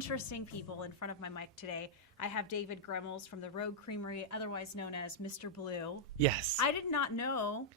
interesting people in front of my mic today. I have David Gremmels from the Rogue Creamery, otherwise known as Mr. Blue. Yes. I did not know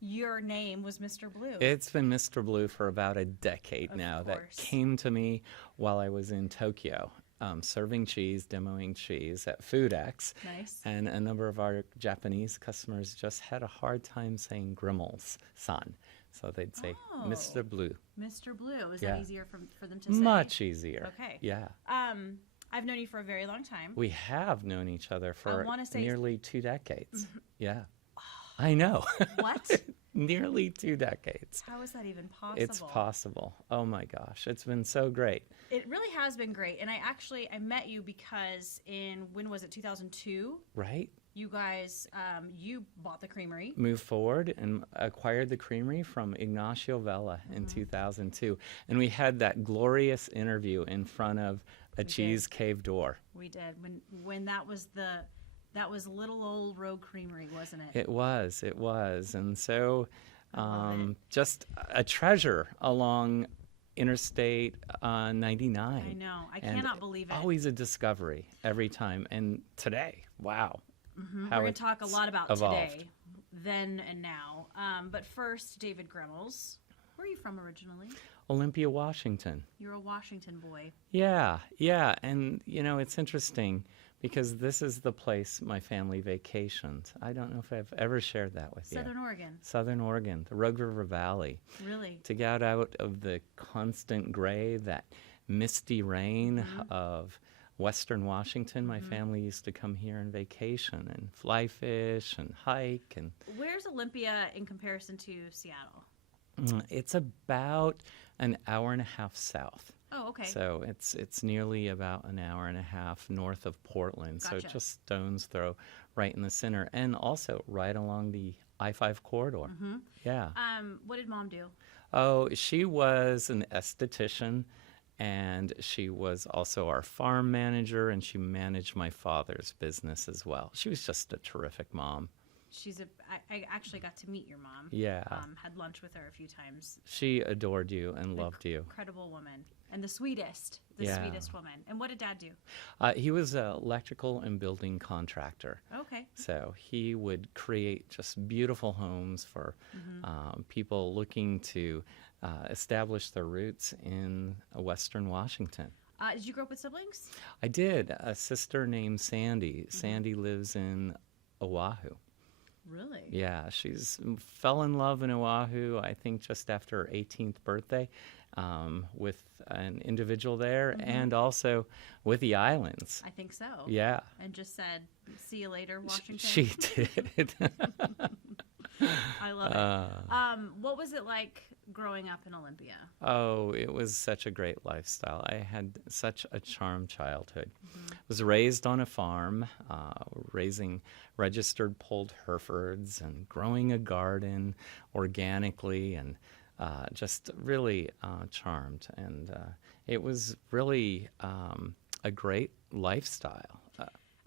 your name was Mr. Blue. It's been Mr. Blue for about a decade now. That came to me while I was in Tokyo, serving cheese, demoing cheese at FoodX. Nice. And a number of our Japanese customers just had a hard time saying Gremmels-san. So they'd say Mr. Blue. Mr. Blue. Is that easier for them to say? Much easier. Okay. Yeah. I've known you for a very long time. We have known each other for nearly 2 decades. Yeah. I know. What? Nearly 2 decades. How is that even possible? It's possible. Oh my gosh. It's been so great. It really has been great. And I met you because when was it, 2002? Right. You guys, you bought the creamery. Moved forward and acquired the creamery from Ignacio Vella in 2002. And we had that glorious interview in front of a cheese cave door. We did. When that was little old Rogue Creamery, wasn't it? It was. And so just a treasure along Interstate 99. I know. I cannot believe it. Always a discovery every time. And today, wow. We're going to talk a lot about evolved. Today, then and now. But first, David Gremmels. Where are you from originally? Olympia, Washington. You're a Washington boy. Yeah. And, it's interesting because this is the place my family vacationed. I don't know if I've ever shared that with you. Southern Oregon, the Rogue River Valley. Really? To get out of the constant gray, that misty rain of Western Washington, my family used to come here on vacation and fly fish and hike. And where's Olympia in comparison to Seattle? It's about an hour and a half south. Oh, okay. So it's nearly about an hour and a half north of Portland. Gotcha. So just stone's throw right in the center, and also right along the I-5 corridor. Yeah. What did Mom do? Oh, she was an esthetician. And she was also our farm manager, and she managed my father's business as well. She was just a terrific mom. I actually got to meet your mom. Yeah. Had lunch with her a few times. She adored you and loved you. Incredible woman. And the sweetest woman. And what did Dad do? He was an electrical and building contractor. Okay. So he would create just beautiful homes for people looking to establish their roots in Western Washington. Did you grow up with siblings? I did. A sister named Sandy. Sandy lives in Oahu. Really? Yeah, fell in love in Oahu, I think, just after her 18th birthday with an individual there and also with the islands. I think so. Yeah. And just said, see you later, Washington? She did. I love it. What was it like growing up in Olympia? Oh, it was such a great lifestyle. I had such a charmed childhood. Was raised on a farm, raising registered polled Herefords and growing a garden organically, and just really charmed. And it was really a great lifestyle,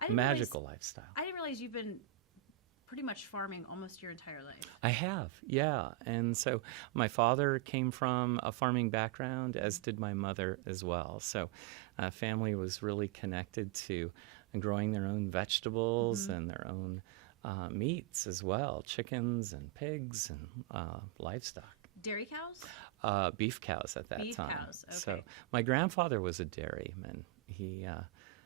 magical lifestyle. I didn't realize you've been pretty much farming almost your entire life. I have, yeah. And so my father came from a farming background, as did my mother as well. So family was really connected to growing their own vegetables and their own meats as well, chickens and pigs and livestock. Dairy cows? Beef cows at that time. Beef cows, okay. So my grandfather was a dairyman. He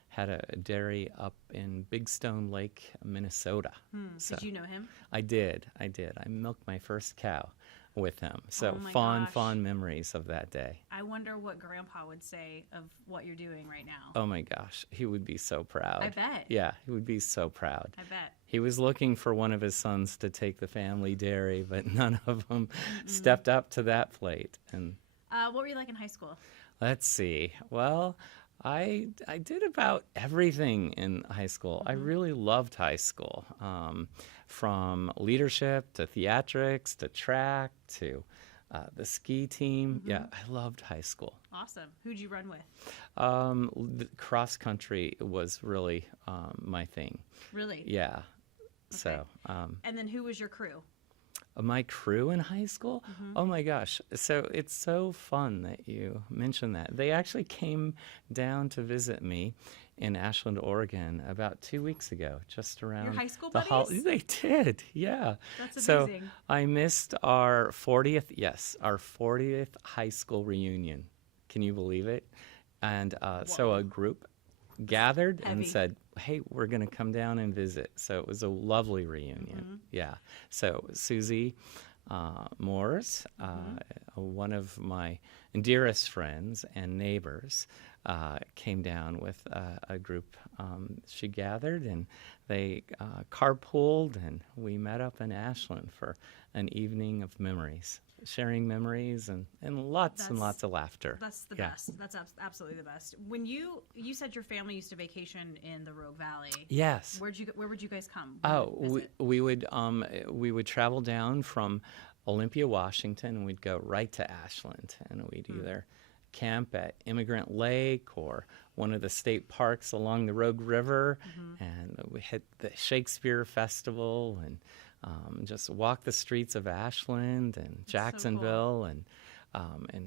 had a dairy up in Big Stone Lake, Minnesota. So did you know him? I did. I milked my first cow with him. So Oh my fond gosh. memories of that day. I wonder what Grandpa would say of what you're doing right now. Oh my gosh, he would be so proud. I bet. Yeah, he would be so proud. I bet. He was looking for one of his sons to take the family dairy, but none of them stepped up to that plate. And what were you like in high school? let's see. Well, I did about everything in high school. I really loved high school, from leadership to theatrics to track to the ski team. Yeah, I loved high school. Awesome. Who'd you run with? The cross country was really my thing. Really? Yeah. Okay. So. And then who was your crew? My crew in high school? Oh my gosh. So it's so fun that you mentioned that. They actually came down to visit me in Ashland, Oregon about 2 weeks ago, just around high school the buddies? They did, yeah. That's So amazing. I missed our 40th high school reunion. Can you believe it? And so a group gathered and Heavy. said, hey, we're going to come down and visit. So it was a lovely reunion. Yeah. So Susie Moores, one of my dearest friends and neighbors, came down with a group. She gathered and they carpooled, and we met up in Ashland for an evening of memories, sharing memories and lots and lots of laughter. That's the Yeah. best. That's absolutely the best. When you said your family used to vacation in the Rogue Valley. Yes. Where would you guys come? Oh, visit? we would travel down from Olympia, Washington, and we'd go right to Ashland, and we'd either camp at Immigrant Lake or one of the state parks along the Rogue River, and we hit the Shakespeare Festival and just walk the streets of Ashland and Jacksonville, and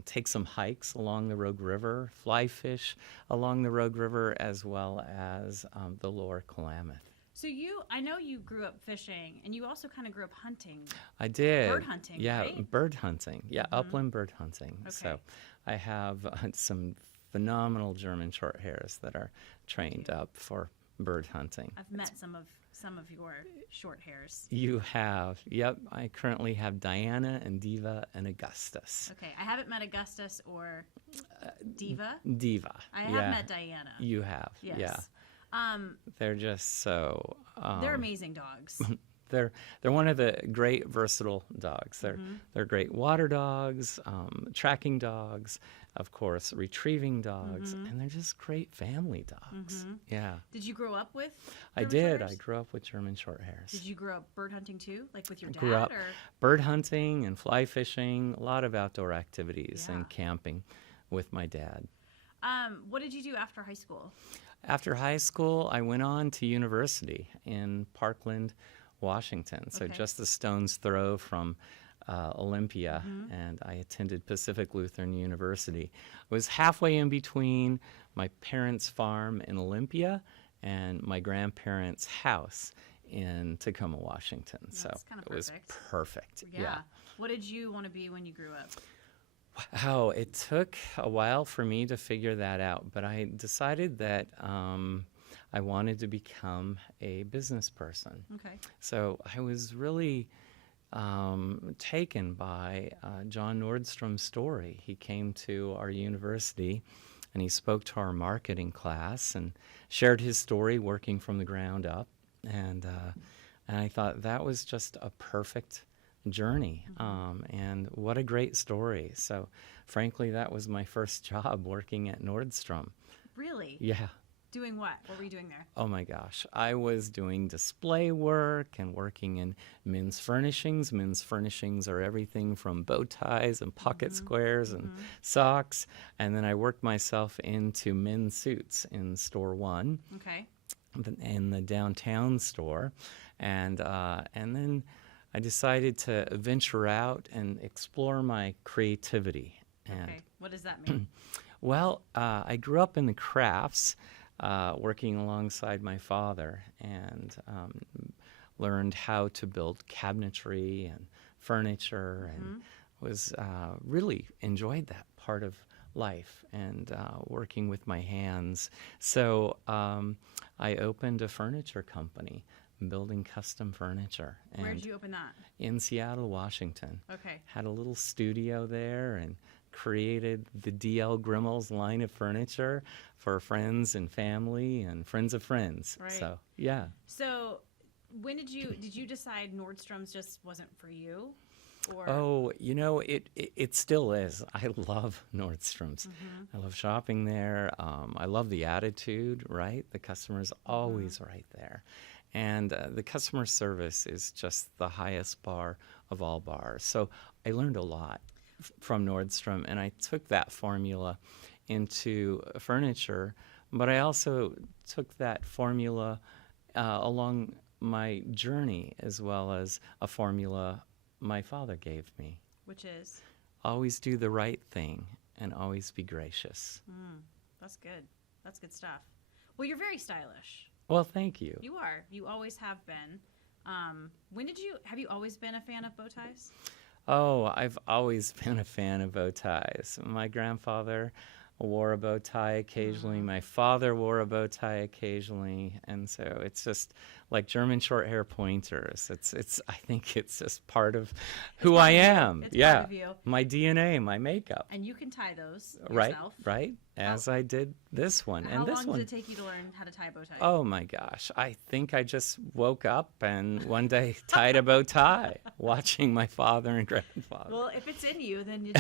take some hikes along the Rogue River, fly fish along the Rogue River, as well as the Lower Klamath. So I know you grew up fishing, and you also kind of grew up hunting. I did. Bird hunting, yeah, right? bird hunting. Yeah, upland bird hunting. Okay. So I have some phenomenal German short hairs that are trained up for bird hunting. I've met some of your short hairs. You have. Yep. I currently have Diana and Diva and Augustus. Okay, I haven't met Augustus or Diva. Diva. I have met Diana. You have. Yes. Yeah. They're just so. They're amazing dogs. They're one of the great versatile dogs. They're great water dogs, tracking dogs, of course, retrieving dogs, and they're just great family dogs. Yeah. Did you grow up with I German did. Shorthairs? I grew up with German short hairs. Did you grow up bird hunting too, like with your dad? Grew up Or? bird hunting and fly fishing, a lot of outdoor activities Yeah. and camping with my dad. What did you do after high school? After high school, I went on to university in Parkland, Washington, so Okay. just a stone's throw from Olympia, and I attended Pacific Lutheran University. I was halfway in between my parents' farm in Olympia and my grandparents' house in Tacoma, Washington. So That's kinda it was perfect. perfect. Yeah. What did you want to be when you grew up? Wow, it took a while for me to figure that out, but I decided that I wanted to become a business person. Okay. So I was really taken by John Nordstrom's story. He came to our university and he spoke to our marketing class and shared his story working from the ground up. And I thought that was just a perfect journey. And what a great story. So frankly, that was my first job, working at Nordstrom. Really? Yeah. Doing what? What were you doing there? Oh my gosh. I was doing display work and working in men's furnishings. Men's furnishings are everything from bow ties and pocket squares and socks. And then I worked myself into men's suits in store one, Okay. in the downtown store. And then I decided to venture out and explore my creativity. And Okay. What does that mean? well, I grew up in the crafts, working alongside my father, and learned how to build cabinetry and furniture, and was really enjoyed that part of life and working with my hands. So I opened a furniture company, building custom furniture. Where And did you open that? in Seattle, Washington. Okay. Had a little studio there and created the D.L. Gremmels line of furniture for friends and family and friends of friends. Right. So, yeah. So, when did you decide Nordstrom's just wasn't for you? Or Oh, it still is. I love Nordstrom's. I love shopping there. I love the attitude, right? The customer's always right there. And the customer service is just the highest bar of all bars. So I learned a lot from Nordstrom, and I took that formula into furniture, but I also took that formula along my journey as well as a formula my father gave me. Which is? Always do the right thing and always be gracious. That's good. That's good stuff. Well, you're very stylish. Well, thank you. You are. You always have been. Have you always been a fan of bow ties? Oh, I've always been a fan of bow ties. My grandfather wore a bow tie occasionally. My father wore a bow tie occasionally, and so it's just like German short hair pointers. I think it's just part of who I am. It's yeah, part of you. My DNA, my makeup. And you can tie those Right, yourself. right. As I did this one How and this long one. did it take you to learn how to tie a bow tie? Oh my gosh. I think I just woke up and one day tied a bow tie watching my father and grandfather. Well, if it's in you, then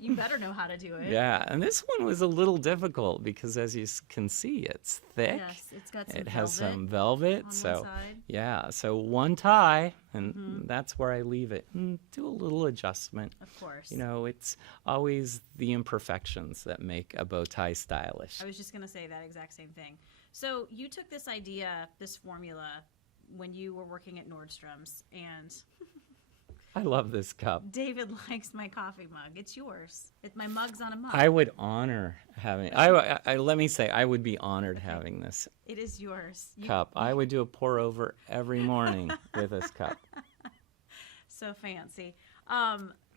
you better know how to do it. Yeah, and this one was a little difficult because as you can see, it's thick. Yes, it's got some It has velvet some velvet. on So one side. yeah, so one tie and that's where I leave it. And do a little adjustment. Of course. You know, it's always the imperfections that make a bow tie stylish. I was just going to say that exact same thing. So you took this idea, this formula, when you were working at Nordstrom's, and I love this cup. David likes my coffee mug. It's yours. My mug's on a mug. I would honor having. I let me say, I would be honored having this It is yours. cup. I would do a pour over every morning with this cup. So fancy.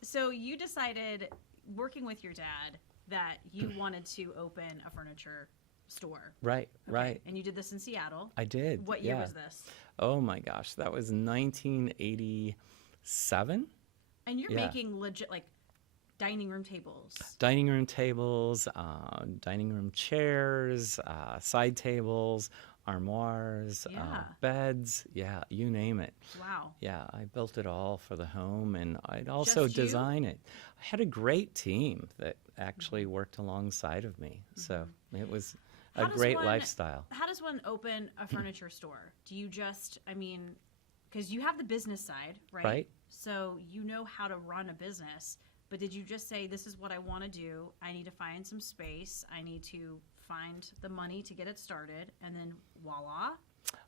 So you decided, working with your dad, that you wanted to open a furniture store. Right, Okay. right. And you did this in Seattle. I did. What year yeah. was this? Oh my gosh, that was 1987. And you're Yeah. making legit, like, dining room tables. Dining room tables, dining room chairs, side tables, armoires, Yeah. beds. Yeah, you name it. Wow. Yeah, I built it all for the home, and I'd also Just you? design it. I had a great team that actually worked alongside of me, so it was a How does great one- lifestyle. How does one open a furniture store? Do you just, because you have the business side, right? Right. So you know how to run a business, but did you just say, this is what I want to do, I need to find some space, I need to find the money to get it started, and then voila?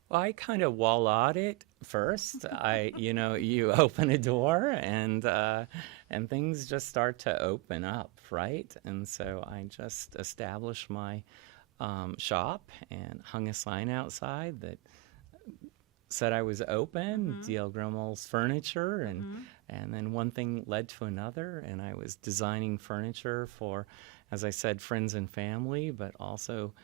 Well, I kind of wallawed it first. You open a door and things just start to open up, right? And so I just established my shop and hung a sign outside that said I was open, D.L. Gremmels Furniture, and then one thing led to another, and I was designing furniture for, as I said, friends and family, but also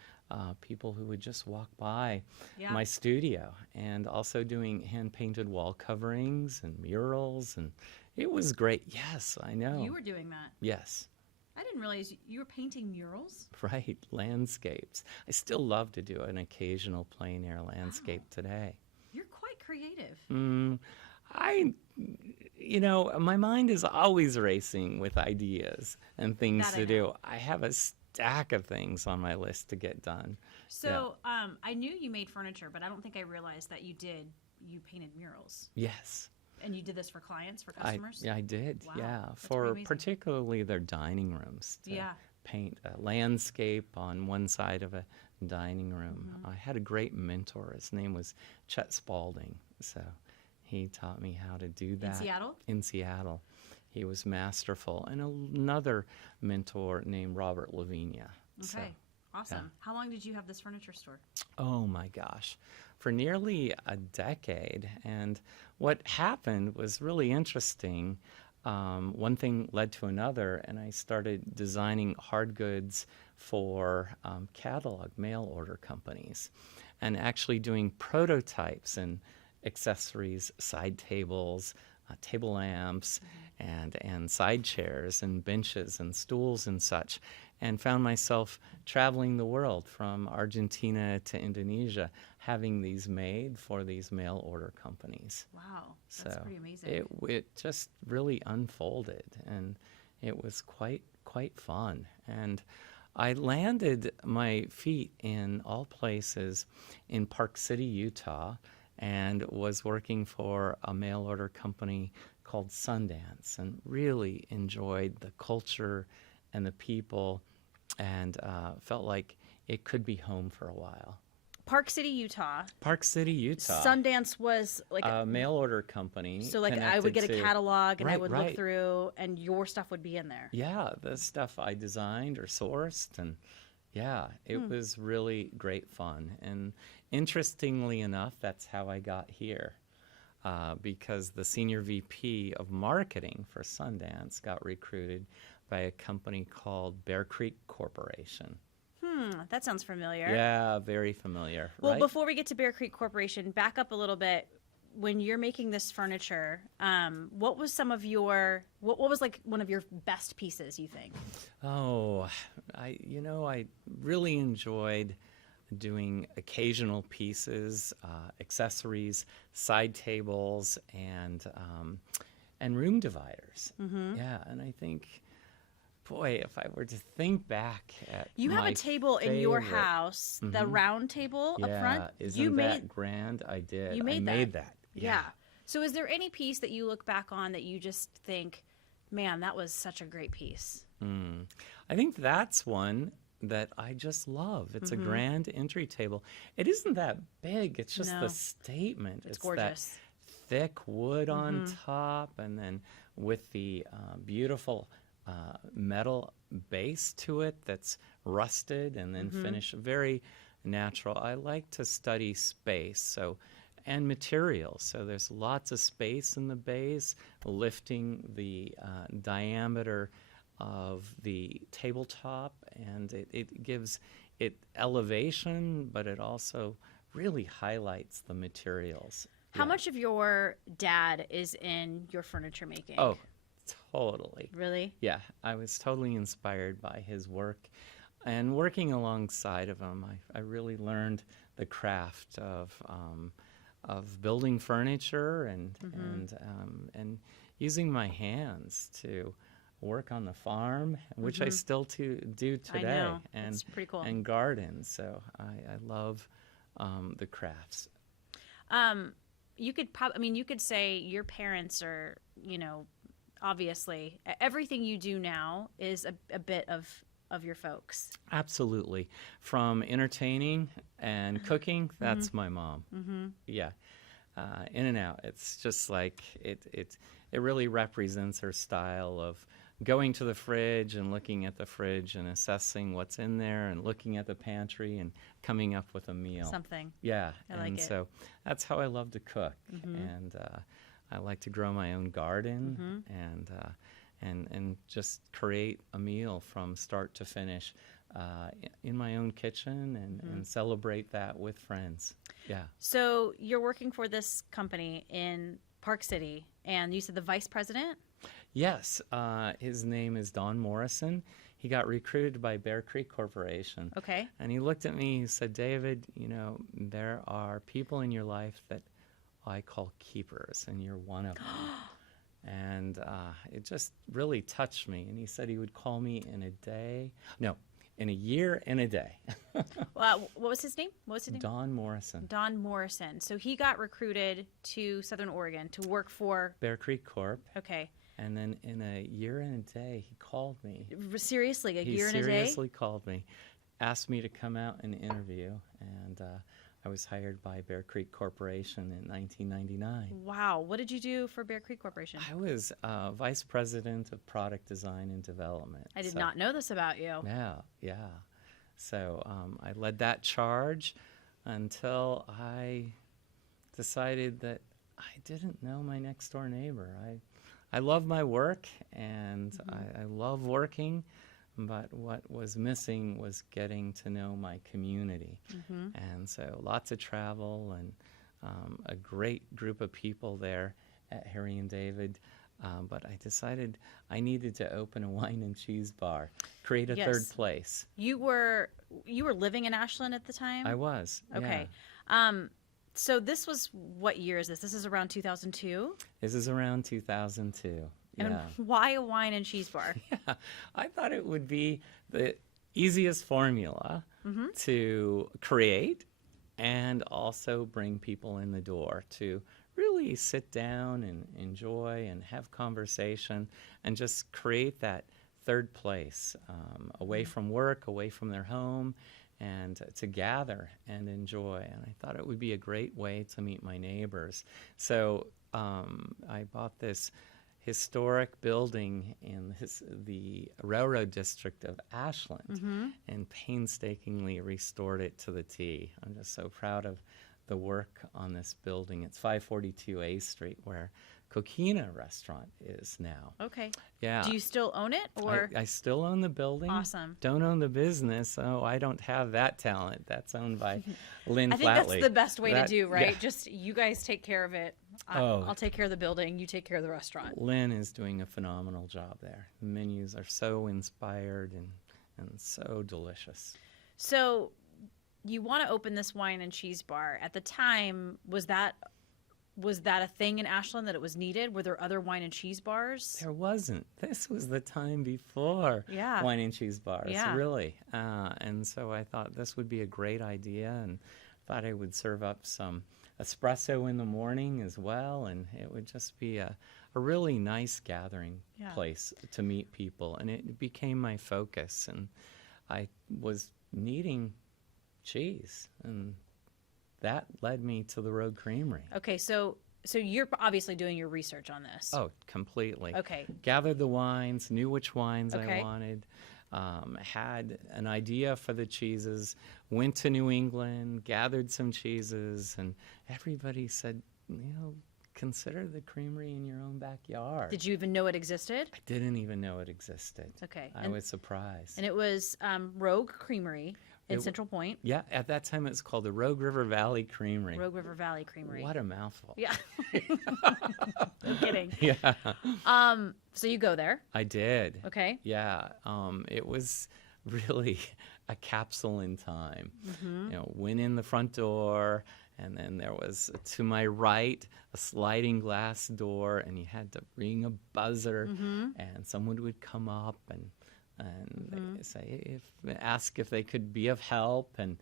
people who would just walk by Yeah. my studio, and also doing hand-painted wall coverings and murals, and it was great. Yes, I know. You were doing that. Yes. I didn't realize you were painting murals. Right, landscapes. I still love to do an occasional plein air landscape today. You're quite creative. My mind is always racing with ideas and things That I to do. know. I have a stack of things on my list to get done. So I knew you made furniture, but I don't think I realized that you painted murals. Yes. And you did this for clients, for customers? I did, Wow, yeah. that's pretty For amazing. particularly their dining rooms. To Yeah. paint a landscape on one side of a dining room. Mm-hmm. I had a great mentor. His name was Chet Spalding. So he taught me how to do that. In Seattle? In Seattle. He was masterful. And another mentor named Robert Lavinia. So, Okay. Awesome. How long did you have this furniture store? oh my gosh, for nearly a decade. And what happened was really interesting. One thing led to another, and I started designing hard goods for catalog mail order companies, and actually doing prototypes and accessories, side tables, table lamps, and side chairs and benches and stools and such, and found myself traveling the world from Argentina to Indonesia, having these made for these mail order companies. Wow. That's So pretty amazing. it just really unfolded, and it was quite fun. And I landed my feet in all places in Park City, Utah, and was working for a mail order company called Sundance, and really enjoyed the culture and the people, and felt like it could be home for a while. Park City, Utah. Park City, Utah. Sundance was like a mail order company. so like I would get a catalog and I would look Right. through, and your stuff would be in there. Yeah, the stuff I designed or sourced, and yeah, it was really great fun. And interestingly enough, that's how I got here, because the senior VP of marketing for Sundance got recruited by a company called Bear Creek Corporation. That sounds familiar. Yeah, very familiar. Well, right? before we get to Bear Creek Corporation, back up a little bit. When you're making this furniture, what was what was like one of your best pieces, you think? Oh, I really enjoyed doing occasional pieces, accessories, side tables, and room dividers. Yeah, and I think, boy, if I were to think back at You have my a table in your favorite- house, the round table up front. Isn't You that made grand? I did. You made I made that. yeah. So is there any piece that you look back on that you just think, man, that was such a great piece? I think that's one that I just love. It's a grand entry table. It isn't that big. It's just No. the statement. It's That gorgeous. thick wood on top, and then with the beautiful metal base to it that's rusted and then finished very natural. I like to study space and materials. So there's lots of space in the base, lifting the diameter of the tabletop, and it gives it elevation, but it also really highlights the materials. How much of your dad is in your furniture making? Oh, totally. Really? Yeah, I was totally inspired by his work. And working alongside of him, I really learned the craft of building furniture and using my hands to work on the farm, which I still do today. I know. And, It's pretty cool. And garden. So I love the crafts. You could say your parents are, obviously everything you do now is a bit of your folks. Absolutely. From entertaining and cooking, that's my mom. Yeah. In and out. It's just like it really represents her style of going to the fridge and looking at the fridge and assessing what's in there and looking at the pantry and coming up with a meal. Something. Yeah. I like and it. so that's how I love to cook. And I like to grow my own garden and just create a meal from start to finish in my own kitchen and celebrate that with friends. Yeah. So you're working for this company in Park City, and you said the vice president? Yes. His name is Don Morrison. He got recruited by Bear Creek Corporation. Okay. And he looked at me, he said, David, there are people in your life that I call keepers, and you're one of them. And it just really touched me. And he said he would call me in a year and a day. What was his name? Don Morrison. Don Morrison. So he got recruited to Southern Oregon to work for... Bear Creek Corp. Okay. And then in a year and a day, he called me. Seriously, a year and a day? He seriously called me, asked me to come out and interview, and I was hired by Bear Creek Corporation in 1999. Wow. What did you do for Bear Creek Corporation? I was vice president of product design and development. I did not know this about you. Yeah. So I led that charge until I decided that I didn't know my next door neighbor. I love my work, and I love working, but what was missing was getting to know my community. And so lots of travel and a great group of people there at Harry and David. But I decided I needed to open a wine and cheese bar, create a third place. You were living in Ashland at the time? I was. Okay. Yeah. So this was, what year is this? This is around 2002? This is around 2002. And Yeah. why a wine and cheese bar? Yeah. I thought it would be the easiest formula to create and also bring people in the door to really sit down and enjoy and have conversation and just create that third place away from work, away from their home, and to gather and enjoy. And I thought it would be a great way to meet my neighbors. So I bought this historic building in the railroad district of Ashland and painstakingly restored it to the T. I'm just so proud of the work on this building. It's 542 A Street, where Coquina Restaurant is now. Okay. Yeah. Do you still own it, or? I still own the building. Awesome. Don't own the business, so I don't have that talent. That's owned by Lynn I think Flatley. that's the best way to do, right? Yeah. Just you guys take care of it. Oh. I'll take care of the building. You take care of the restaurant. Lynn is doing a phenomenal job there. The menus are so inspired and so delicious. So you want to open this wine and cheese bar. At the time, was that a thing in Ashland that it was needed? Were there other wine and cheese bars? There wasn't. This was the time before Yeah. wine and cheese bars, Yeah. really. And so I thought this would be a great idea, and thought I would serve up some espresso in the morning as well, and it would just be a really nice gathering Yeah. place to meet people. And it became my focus, and I was needing cheese, and that led me to the Rogue Creamery. Okay, so you're obviously doing your research on this. Oh, completely. Okay. Gathered the wines, knew which wines Okay. I wanted, had an idea for the cheeses, went to New England, gathered some cheeses, and everybody said, consider the creamery in your own backyard. Did you even know it existed? I didn't even know it existed. Okay. I was surprised. And it was Rogue Creamery in Central Point. Yeah, at that time it was called the Rogue River Valley Creamery. Rogue River Valley Creamery. What a mouthful. Yeah. No kidding. Yeah. So you go there. I did. Okay. Yeah. It was really a capsule in time. Went in the front door, and then there was, to my right, a sliding glass door, and you had to ring a buzzer, and someone would come up and they say, ask if they could be of help, and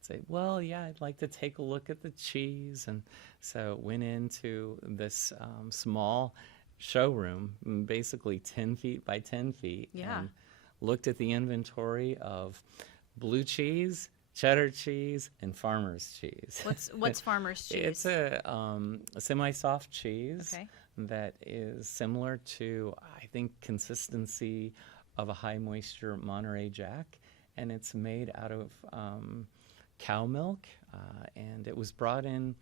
say, well, yeah, I'd like to take a look at the cheese. And so went into this small showroom, basically 10 feet by 10 feet, Yeah. and looked at the inventory of blue cheese, cheddar cheese, and farmer's cheese. What's farmer's cheese? It's a semi-soft cheese Okay. that is similar to, I think, consistency of a high-moisture Monterey Jack, and it's made out of cow milk, and it was brought in.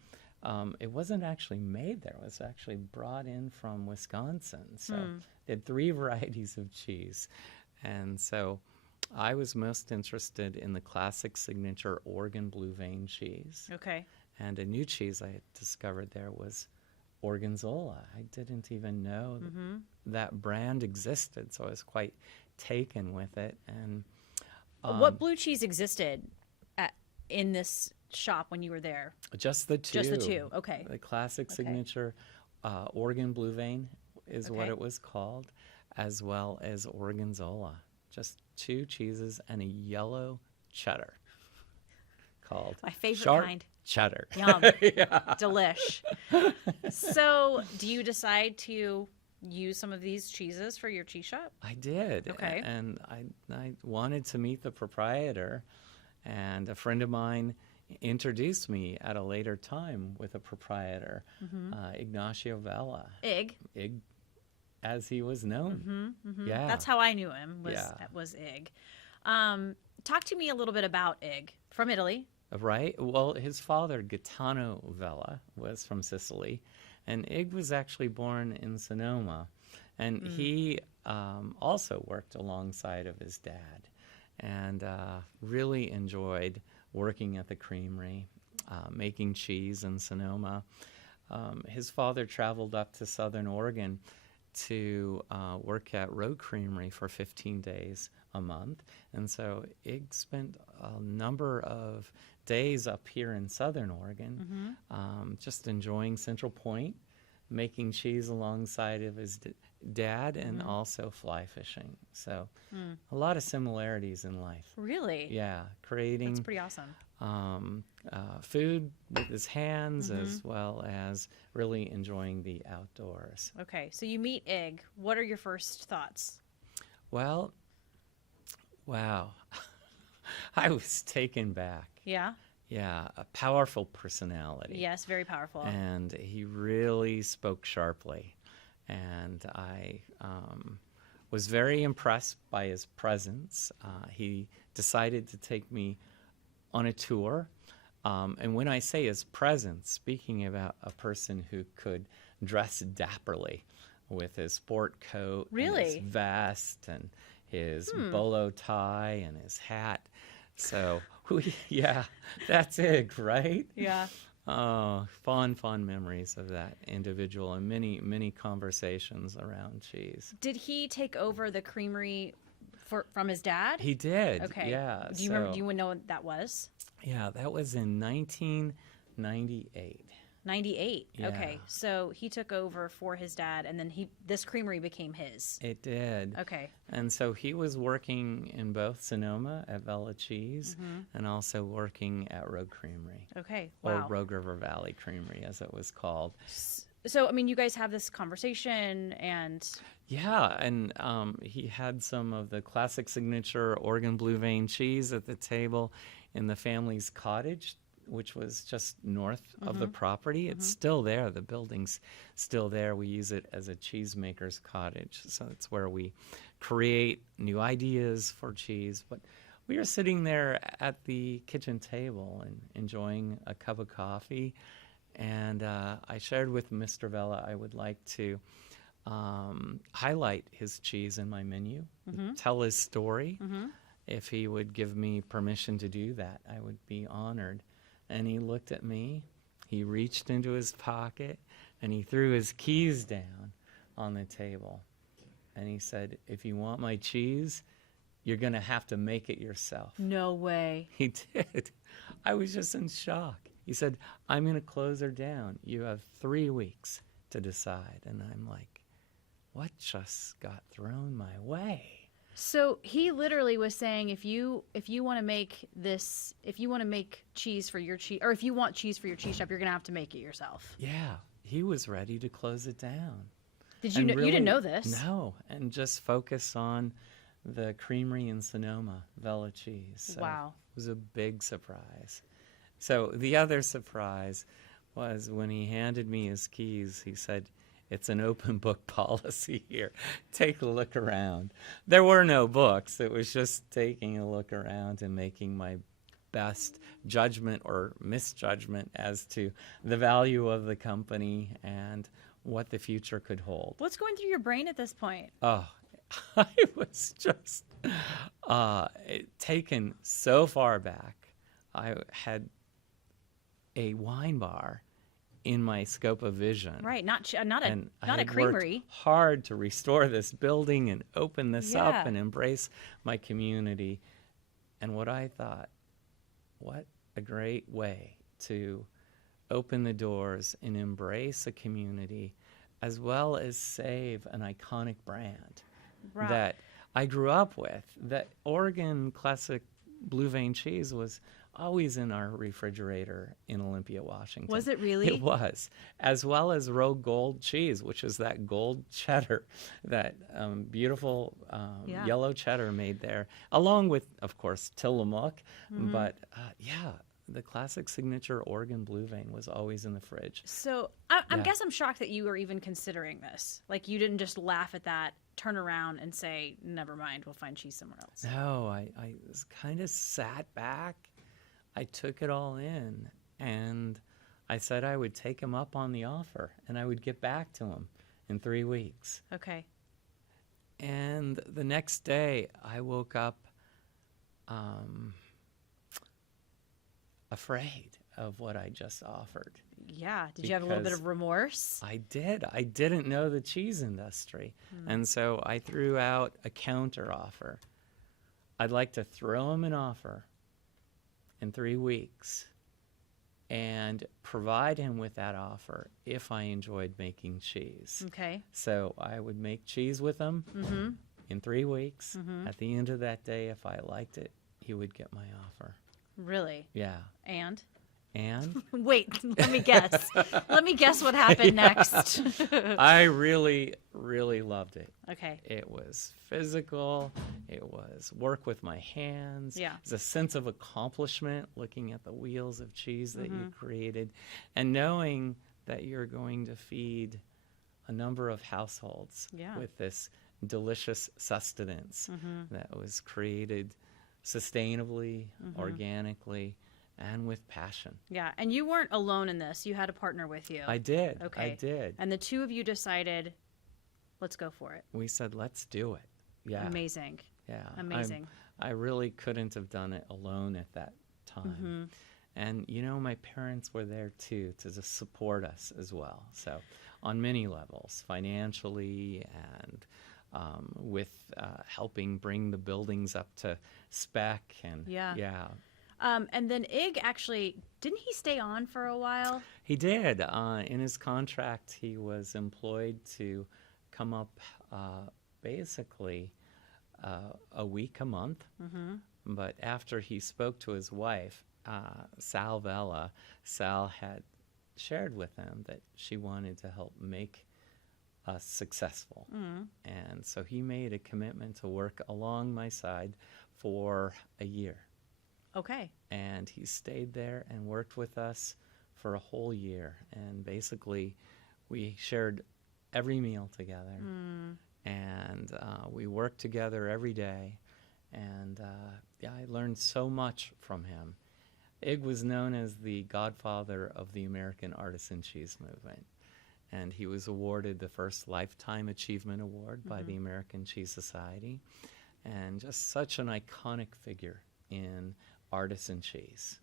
It wasn't actually made there. It was actually brought in from Wisconsin. So they had 3 varieties of cheese, and so I was most interested in the classic signature Oregon Blue Vein cheese. Okay. And a new cheese I had discovered there was Gorgonzola. I didn't even know that brand existed, so I was quite taken with it. And What blue cheese existed in this shop when you were there? just the two. Just the two. Okay. The classic Okay. signature Oregon Blue Vein is what Okay. it was called, as well as Gorgonzola. Just 2 cheeses and a yellow cheddar called My favorite sharp kind. cheddar. Yum. Delish. So, do you decide to use some of these cheeses for your cheese shop? I did. Okay. And I wanted to meet the proprietor, and a friend of mine introduced me at a later time with a proprietor, Ignacio Vella, Ig. as he was known. Yeah. That's how I knew him. Yeah. Was Ig. Talk to me a little bit about Ig from Italy. Right? Well, his father, Gaetano Vella, was from Sicily, and Ig was actually born in Sonoma, and he also worked alongside of his dad, and really enjoyed working at the creamery, making cheese in Sonoma. His father traveled up to Southern Oregon to work at Rogue Creamery for 15 days a month, and so Ig spent a number of days up here in Southern Oregon, just enjoying Central Point, making cheese alongside of his dad, and also fly fishing. So a lot of similarities in life. Really? Yeah, creating That's pretty awesome. food with his hands, as well as really enjoying the outdoors. Okay, so you meet Ig. What are your first thoughts? Well, wow. I was taken back. Yeah. Yeah, a powerful personality. Yes, very powerful. And he really spoke sharply. And I was very impressed by his presence. He decided to take me on a tour. And when I say his presence, speaking about a person who could dress dapperly with his sport coat, and his Really? vest, and his bolo tie, and his hat. So, yeah, that's it, right? Yeah. Oh, fond memories of that individual and many conversations around cheese. Did he take over the creamery from his dad? He did. Okay. Yeah. Do you remember? Do you know what that was? Yeah, that was in 1998. 98. Yeah. Okay. So he took over for his dad, and then this creamery became his. It did. Okay. And so he was working in both Sonoma at Vella Cheese and also working at Rogue Creamery. Okay. Or Wow. Rogue River Valley Creamery, as it was called. So, I mean, you guys have this conversation, and Yeah, and he had some of the classic signature Oregon Blue Vein cheese at the table in the family's cottage, which was just north of the property. It's still there. The building's still there. We use it as a cheesemaker's cottage. So it's where we create new ideas for cheese. But we were sitting there at the kitchen table and enjoying a cup of coffee. And I shared with Mr. Vella I would like to highlight his cheese in my menu, tell his story. If he would give me permission to do that, I would be honored. And he looked at me, he reached into his pocket, and he threw his keys down on the table. And he said, "If you want my cheese, you're going to have to make it yourself." no way. He did. I was just in shock. He said, "I'm going to close her down. You have 3 weeks to decide." And I'm like, what just got thrown my way? So he literally was saying, if you want to make cheese for your cheese, or if you want cheese for your cheese shop, you're gonna have to make it yourself. Yeah, he was ready to close it down. Did you know? You didn't know this? No, and just focus on the creamery in Sonoma, Vella Cheese. So Wow. It was a big surprise. So the other surprise was when he handed me his keys, he said, "It's an open book policy here. Take a look around." There were no books. It was just taking a look around and making my best judgment or misjudgment as to the value of the company and what the future could hold. What's going through your brain at this point? Oh, I was just taken so far back. I had a wine bar in my scope of vision. Right, not a I creamery. worked hard to restore this building and open this up Yeah. and embrace my community. And what I thought, what a great way to open the doors and embrace a community as well as save an iconic brand Right. that I grew up with. That Oregon classic blue vein cheese was always in our refrigerator in Olympia, Washington. Was it really? It was, as well as Rogue Gold cheese, which is that gold cheddar, that beautiful Yeah. yellow cheddar made there, along with, of course, Tillamook. But yeah, the classic signature Oregon blue vein was always in the fridge. So I Yeah. guess I'm shocked that you were even considering this. Like, you didn't just laugh at that, turn around, and say, "Never mind, we'll find cheese somewhere else." No, I was kind of sat back. I took it all in, and I said I would take him up on the offer, and I would get back to him in 3 weeks. Okay. And the next day, I woke up afraid of what I just offered. Yeah. Did you have a little bit Because of remorse? I did. I didn't know the cheese industry. And so I threw out a counter offer. I'd like to throw him an offer in 3 weeks and provide him with that offer if I enjoyed making cheese. Okay. So I would make cheese with him in 3 weeks. At the end of that day, if I liked it, he would get my offer. Really? Yeah. And? And Wait, let me guess. Let me guess what happened next. I really, really loved it. Okay. It was physical. It was work with my hands. Yeah. It's a sense of accomplishment looking at the wheels of cheese that you created and knowing that you're going to feed a number of households Yeah. with this delicious sustenance that was created sustainably, organically, and with passion. Yeah, and you weren't alone in this. You had a partner with you. I did. Okay. I did. And the two of you decided, let's go for it. We said, let's do it. Yeah. Amazing. Yeah. Amazing. I really couldn't have done it alone at that time. And, you know, my parents were there too to just support us as well. So on many levels, financially and with helping bring the buildings up to spec. And Yeah. And then Ig actually, didn't he stay on for a while? He did. In his contract, he was employed to come up basically a week a month. But after he spoke to his wife, Sal Vella, Sal had shared with him that she wanted to help make us successful. And so he made a commitment to work along my side for a year. Okay. And he stayed there and worked with us for a whole year. And basically, we shared every meal together. And we worked together every day. And yeah, I learned so much from him. Ig was known as the godfather of the American artisan cheese movement. And he was awarded the first Lifetime Achievement Award by the American Cheese Society. And just such an iconic figure in artisan cheese.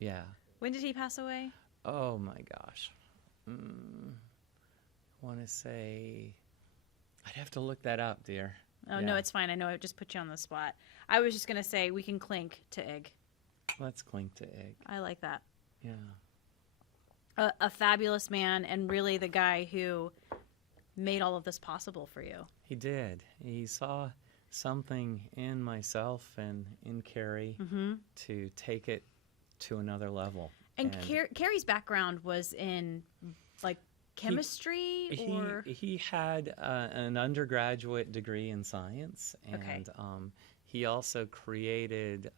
Yeah. When did he pass away? Oh my gosh. I want to say, I'd have to look that up, dear. Oh, Yeah. no, it's fine. I know I just put you on the spot. I was just going to say we can clink to Ig. Let's clink to Ig. I like that. Yeah. A fabulous man, and really the guy who made all of this possible for you. He did. He saw something in myself and in Carrie to take it to another level. And Carrie's background was in, like, chemistry or? He had an undergraduate degree in science, and Okay. he also created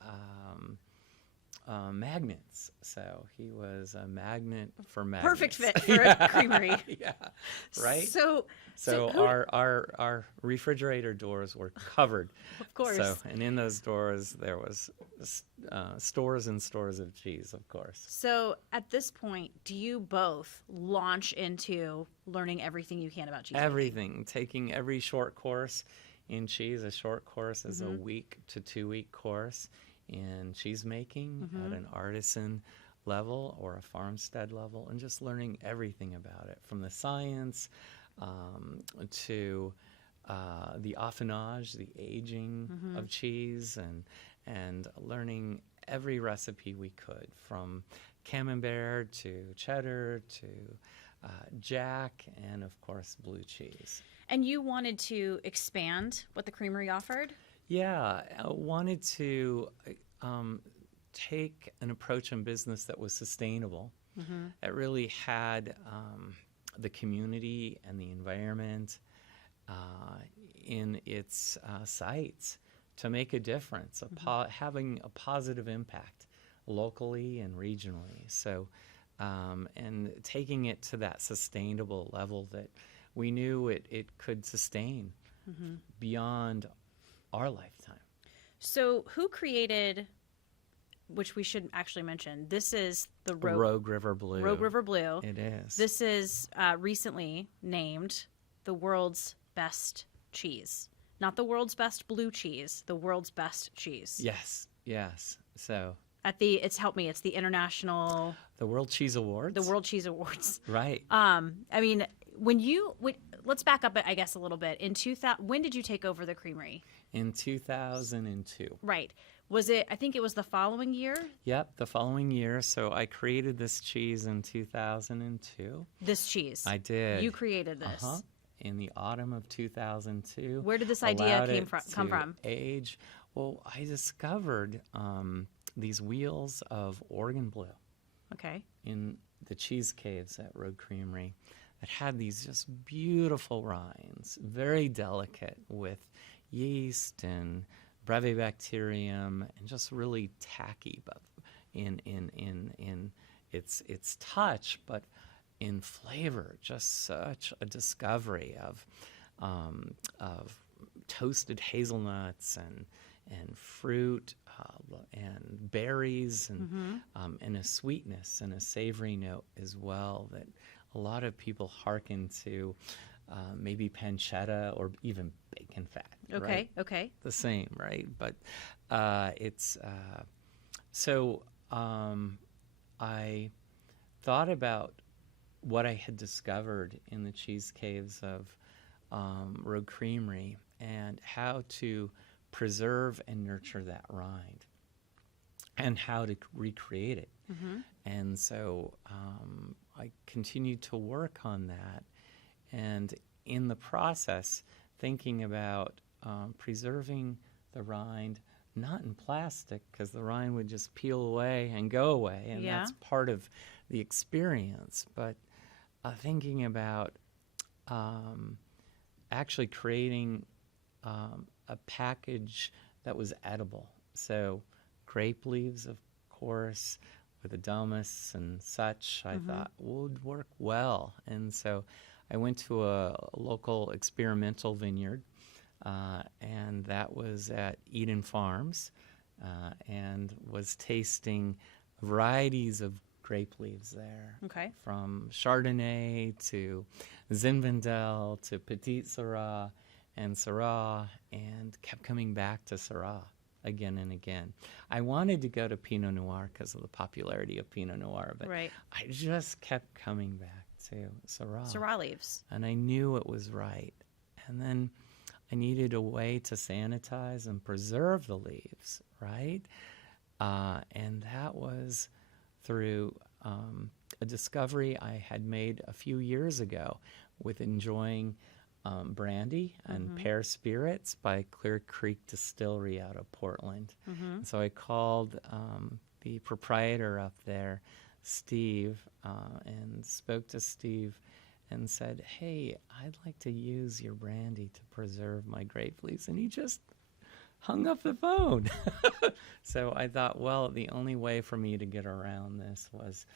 magnets. So he was a magnet for magnets. Perfect fit for a creamery. Yeah, right? So who- our refrigerator doors were covered. Of course. So, and in those doors there was stores and stores of cheese, of course. So at this point, do you both launch into learning everything you can about cheese? Everything, taking every short course in cheese. A short course is a week to 2 week course in cheese making at an artisan level or a farmstead level, and just learning everything about it, from the science to the affinage, the aging of cheese, and learning every recipe we could, from camembert to cheddar to jack, and of course blue cheese. And you wanted to expand what the creamery offered? Yeah, I wanted to take an approach in business that was sustainable, that really had the community and the environment in its sights to make a difference, having a positive impact locally and regionally. So, and taking it to that sustainable level that we knew it could sustain beyond our lifetime. So who created, which we should actually mention, this is the Rogue River Blue. Rogue River Blue. It is. This is recently named the world's best cheese. Not the world's best blue cheese, the world's best cheese. Yes, yes. So It's the international, the World Cheese Awards. the World Cheese Awards. Right. I mean, let's back up, I guess, a little bit. When did you take over the creamery? In 2002. Right. Was it, I think it was the following year? Yep, the following year. So I created this cheese in 2002. This cheese. I did. You created this. In the autumn of 2002. Where did this idea come from? Well, I discovered these wheels of Oregon blue. Okay. in the cheese caves at Rogue Creamery that had these just beautiful rinds, very delicate with yeast and Brevibacterium, and just really tacky, but in its touch, but in flavor, just such a discovery of toasted hazelnuts and fruit and berries and a sweetness and a savory note as well that a lot of people hearken to, maybe pancetta or even bacon fat. Okay. Right? Okay. The same, right? But so I thought about what I had discovered in the cheese caves of Rogue Creamery and how to preserve and nurture that rind and how to recreate it. And so I continued to work on that, and in the process thinking about preserving the rind, not in plastic because the rind would just peel away and go away, and Yeah. that's part of the experience, but thinking about actually creating a package that was edible. So grape leaves, of course, with adomas and such, I thought would work well. And so I went to a local experimental vineyard, and that was at Eden Farms, and was tasting varieties of grape leaves there. Okay. From Chardonnay to Zinfandel to Petit Syrah and Syrah, and kept coming back to Syrah again and again. I wanted to go to Pinot Noir because of the popularity of Pinot Noir, but Right. I just kept coming back to Syrah. Syrah leaves. And I knew it was right. And then I needed a way to sanitize and preserve the leaves, right? And that was through a discovery I had made a few years ago with enjoying brandy and pear spirits by Clear Creek Distillery out of Portland. So I called the proprietor up there, Steve, and spoke to Steve and said, hey, I'd like to use your brandy to preserve my grape leaves. And he just hung up the phone. So I thought, well, the only way for me to get around this was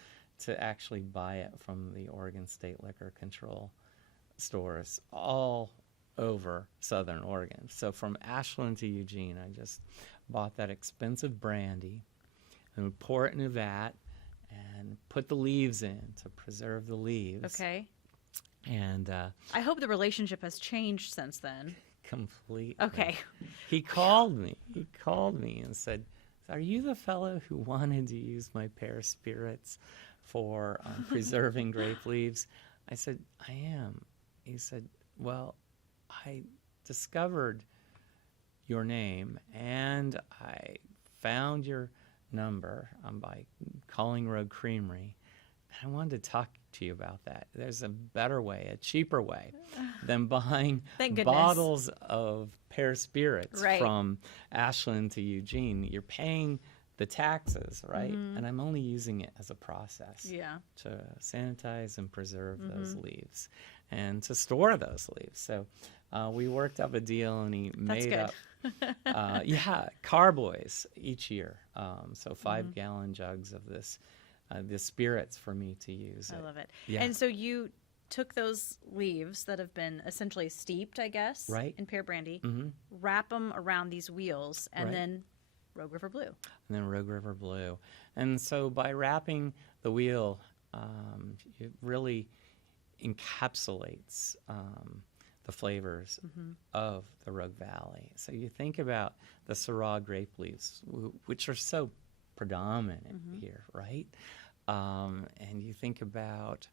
to actually buy it from the Oregon State Liquor Control stores all over Southern Oregon. So from Ashland to Eugene, I just bought that expensive brandy and would pour it in a vat and put the leaves in to preserve the leaves. Okay. And I hope the relationship has changed since then. completely. Okay. He called me and said, are you the fellow who wanted to use my pear spirits for preserving grape leaves? I said, I am. He said, well, I discovered your name and I found your number by calling Rogue Creamery. I wanted to talk to you about that. There's a better way, a cheaper way than buying Thank goodness. bottles of pear spirits Right. from Ashland to Eugene. You're paying the taxes, right? And I'm only using it as a process Yeah. to sanitize and preserve those leaves and to store those leaves. So we worked up a deal, and he made good. up carboys each year. So 5-gallon jugs of this the spirits for me to use. I love it. Yeah. And so you took those leaves that have been essentially steeped, I guess, Right. in pear brandy, wrap them around these wheels, and Right. then Rogue River Blue. And then Rogue River Blue. And so by wrapping the wheel, it really encapsulates the flavors of the Rogue Valley. So you think about the Syrah grape leaves, which are so predominant here, right? And you think about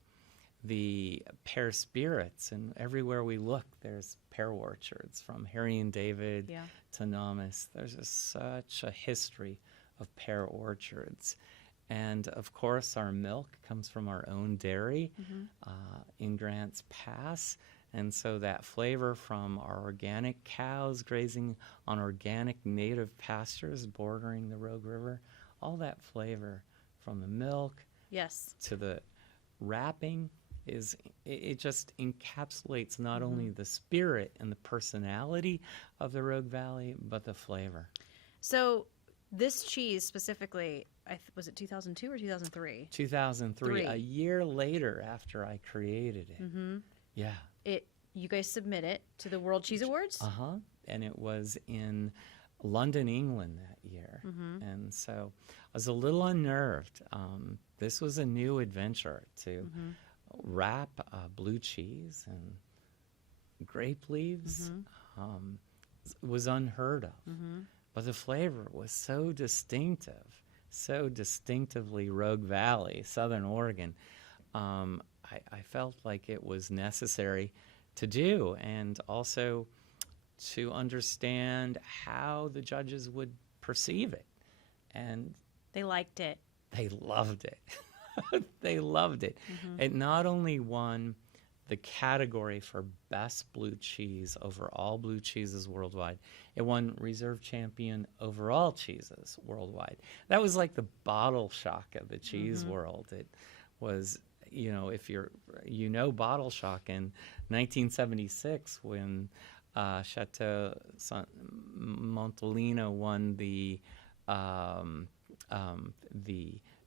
the pear spirits, and everywhere we look, there's pear orchards, from Harry and David Yeah. to Nomis. There's such a history of pear orchards. And of course, our milk comes from our own dairy in Grants Pass. And so that flavor from our organic cows grazing on organic native pastures bordering the Rogue River, all that flavor from the milk, Yes. to the wrapping it just encapsulates not only the spirit and the personality of the Rogue Valley, but the flavor. So this cheese specifically, was it 2002 or 2003? 2003, a year later after I created it. Mm-hmm. Yeah. You guys submit it to the World Cheese Awards? Uh-huh. And it was in London, England that year. Mm-hmm. And so I was a little unnerved. This was a new adventure to wrap blue cheese and grape leaves. It was unheard of. But the flavor was so distinctive, so distinctively Rogue Valley, Southern Oregon. I felt like it was necessary to do, and also to understand how the judges would perceive it. And they liked it. They loved it. They loved it. It not only won the category for best blue cheese over all blue cheeses worldwide, it won reserve champion over all cheeses worldwide. That was like the bottle shock of the cheese world. It was, if bottle shock in 1976 when Chateau Montolino won the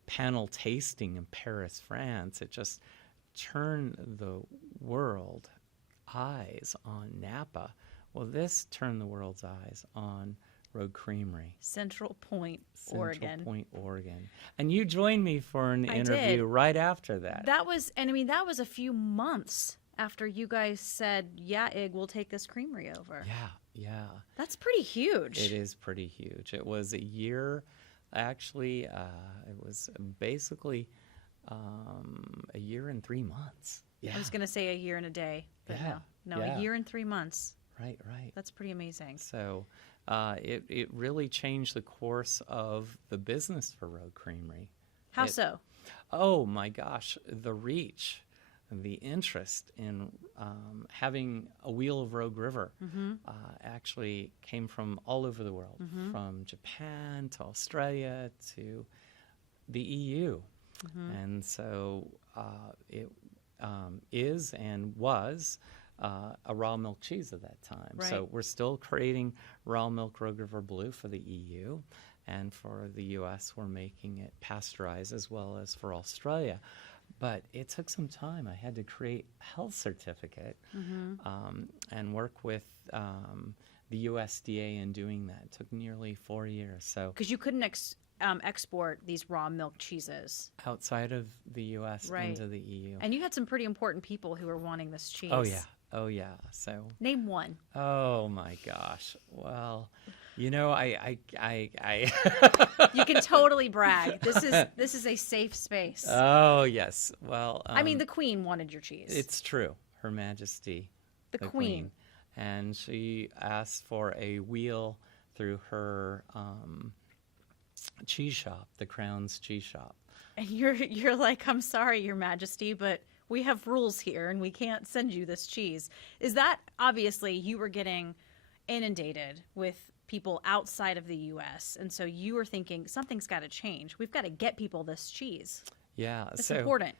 panel tasting in Paris, France. It just turned the world eyes on Napa. Well, this turned the world's eyes on Rogue Creamery. Central Point, Oregon. And you joined me for an interview right after that. That was a few months after you guys said, yeah, Ig, we'll take this creamery over. Yeah. That's pretty huge. It is pretty huge. It was a year, actually, it was basically a year and 3 months. Yeah. I was going to say a year and a day, but no, Yeah. a year and 3 months. Right. That's pretty amazing. So it really changed the course of the business for Rogue Creamery. How so? Oh my gosh, the reach, the interest in having a wheel of Rogue River actually came from all over the world, from Japan to Australia to the EU. And so it is and was a raw milk cheese at that time. Right. So we're still creating raw milk Rogue River Blue for the EU, and for the US we're making it pasteurized as well as for Australia. But it took some time. I had to create a health certificate and work with the USDA in doing that. It took nearly 4 years. So because you couldn't export these raw milk cheeses outside of the U.S. into the EU. And you had some pretty important people who were wanting this cheese. Oh yeah. So name one. Oh my gosh. Well, I You can totally brag. This is a safe space. Oh yes. Well, the Queen wanted your cheese. It's true. Her Majesty, the Queen, and she asked for a wheel through her cheese shop, the Crown's cheese shop. And you're like, I'm sorry, Your Majesty, but we have rules here and we can't send you this cheese. Is that obviously you were getting inundated with people outside of the U.S. and so you were thinking something's got to change. We've got to get people this cheese. Yeah, it's important.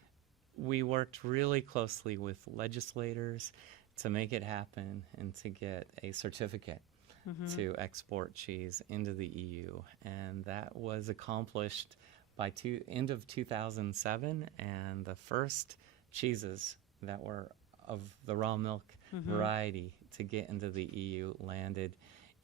We worked really closely with legislators to make it happen and to get a certificate to export cheese into the EU, and that was accomplished by end of 2007, and the first cheeses that were of the raw milk variety to get into the EU landed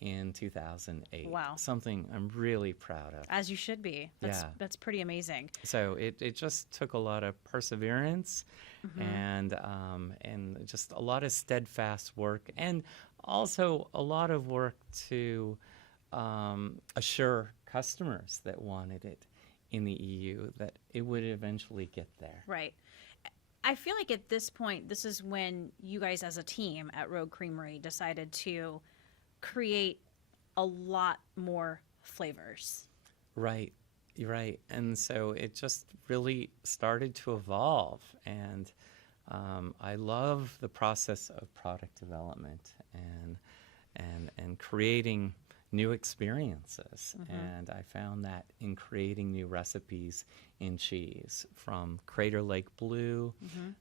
in 2008. Wow. Something I'm really proud of. As you should be. That's pretty amazing. So it just took a lot of perseverance and just a lot of steadfast work, and also a lot of work to assure customers that wanted it in the EU that it would eventually get there. Right. I feel like at this point, this is when you guys as a team at Rogue Creamery decided to create a lot more flavors. Right. And so it just really started to evolve, and I love the process of product development and creating new experiences. And I found that in creating new recipes in cheese, from Crater Lake Blue,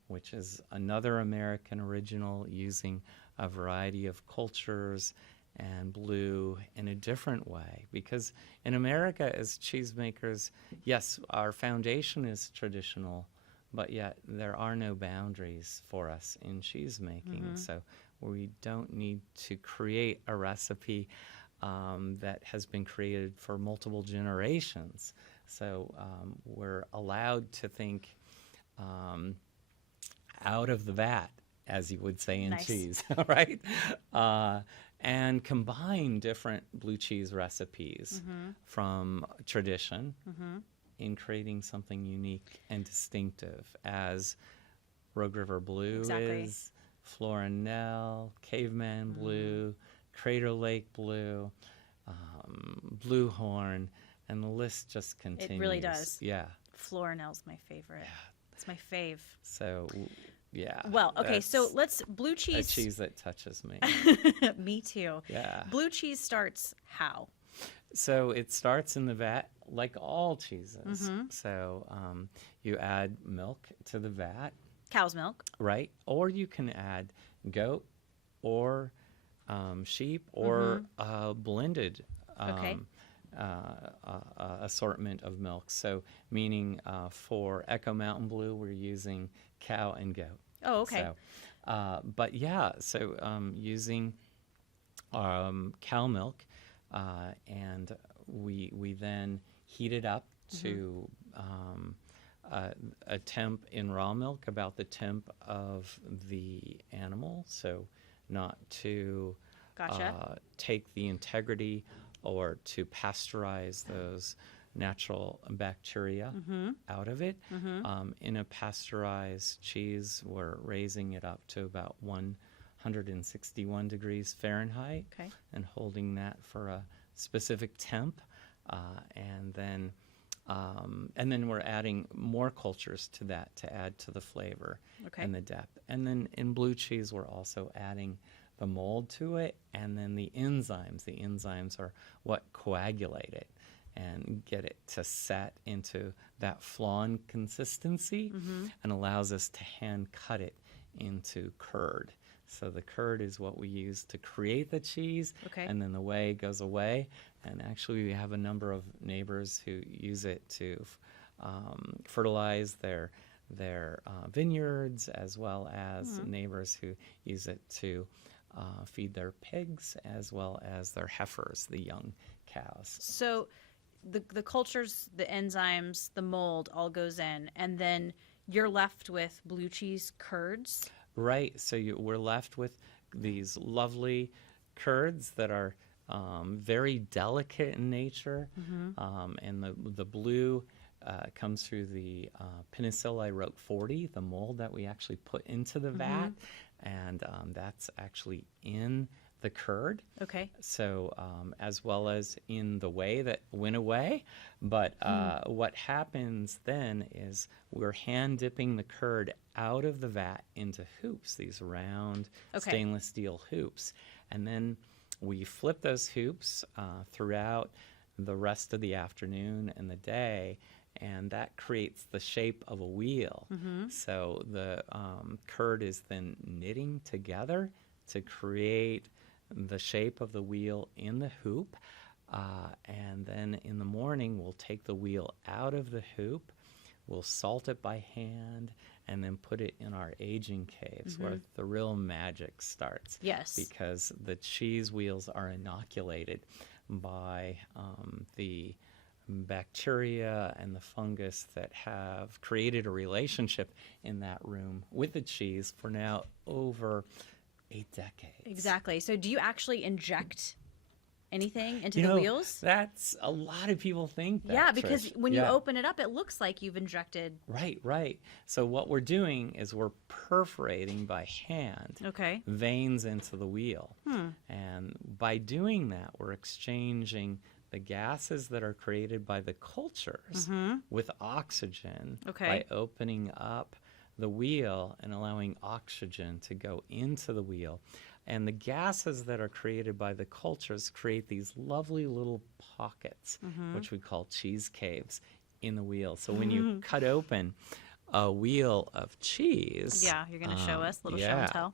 which is another American original using a variety of cultures and blue in a different way. Because in America, as cheesemakers, yes, our foundation is traditional, but yet there are no boundaries for us in cheese making. So we don't need to create a recipe that has been created for multiple generations. So we're allowed to think out of the vat, as you would say in Nice. cheese, right? And combine different blue cheese recipes from tradition in creating something unique and distinctive, as Rogue River Blue Exactly. is, Florinel, Caveman Blue, Crater Lake Blue, Blue Horn, and the list just continues. It really does. Yeah. Florinel's my favorite. It's my fave. So, yeah. Well, okay, so that's let's blue a cheese. cheese that touches me. Me too. Yeah. Blue cheese starts how? So it starts in the vat like all cheeses. So you add milk to the vat, Cow's milk. right? Or you can add goat or sheep or blended Okay. assortment of milk. So meaning for Echo Mountain Blue, we're using cow and goat. Oh, okay. So, but yeah, so using cow milk, and we then heat it up to a temp in raw milk about the temp of the animal, so not to Gotcha. take the integrity or to pasteurize those natural bacteria out of it. In a pasteurized cheese, we're raising it up to about 161 degrees Fahrenheit Okay. and holding that for a specific temp, and then we're adding more cultures to that to add to the flavor Okay. and the depth. And then in blue cheese, we're also adding the mold to it, and then the enzymes. The enzymes are what coagulate it and get it to set into that flan consistency and allows us to hand cut it into curd. So the curd is what we use to create the cheese, Okay. and then the whey goes away. And actually, we have a number of neighbors who use it to fertilize their vineyards, as well as neighbors who use it to feed their pigs, as well as their heifers, the young cows. So the cultures, the enzymes, the mold all goes in, and then you're left with blue cheese curds. Right. So we're left with these lovely curds that are very delicate in nature, and the blue comes through the Penicilli Roque 40, the mold that we actually put into the vat, and that's actually in the curd. Okay. So as well as in the whey that went away. But what happens then is we're hand dipping the curd out of the vat into hoops, these round Okay. stainless steel hoops. And then we flip those hoops throughout the rest of the afternoon and the day, and that creates the shape of a wheel. So the curd is then knitting together to create the shape of the wheel in the hoop. And then in the morning, we'll take the wheel out of the hoop, we'll salt it by hand, and then put it in our aging caves where the real magic starts. Yes. Because the cheese wheels are inoculated by the bacteria and the fungus that have created a relationship in that room with the cheese for now over 8 decades. Exactly. So do you actually inject anything into You the know, wheels? That's a lot of people think that. Yeah, because Trish. when you Yeah. open it up, it looks like you've injected. Right. So what we're doing is we're perforating by hand Okay. veins into the wheel. And by doing that, we're exchanging the gases that are created by the cultures with oxygen Okay. by opening up the wheel and allowing oxygen to go into the wheel. And the gases that are created by the cultures create these lovely little pockets, which we call cheese caves in the wheel. So when you cut open a wheel of cheese, Yeah, you're going to show us little show and tell.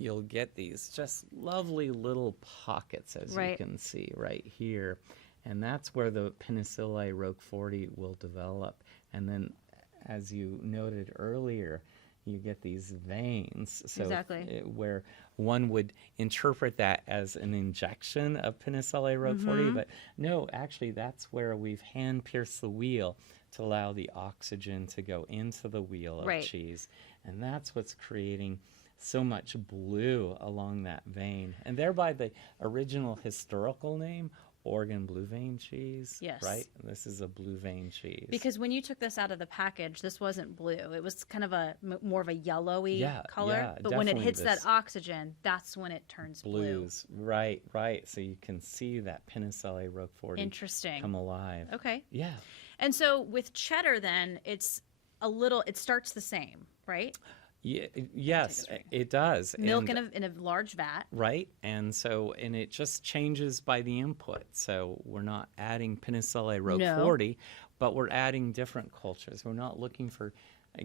you'll get these just lovely little pockets, as you can see right here. And that's where the Penicilliae roqueforti will develop. And then, as you noted earlier, you get these veins. So where one would interpret that as an injection of Penicilliae roqueforti, but no, actually that's where we've hand-pierced the wheel to allow the oxygen to go into the wheel of cheese. And that's what's creating so much blue along that vein. And thereby the original historical name, Oregon blue vein cheese. Yes. Right? This is a blue vein cheese. Because when you took this out of the package, this wasn't blue. It was kind of a more of a yellowy color. Yeah, but when it hits that oxygen, that's when it turns blues. Blue. Right, right. So you can see that Penicilliae roqueforti come alive. Okay. Yeah. And so with cheddar, then it starts the same, right? Yeah, yes, it does. Milk in a large vat. Right, and it just changes by the input. So we're not adding Penicilliae roqueforti, but we're adding different cultures. We're not looking for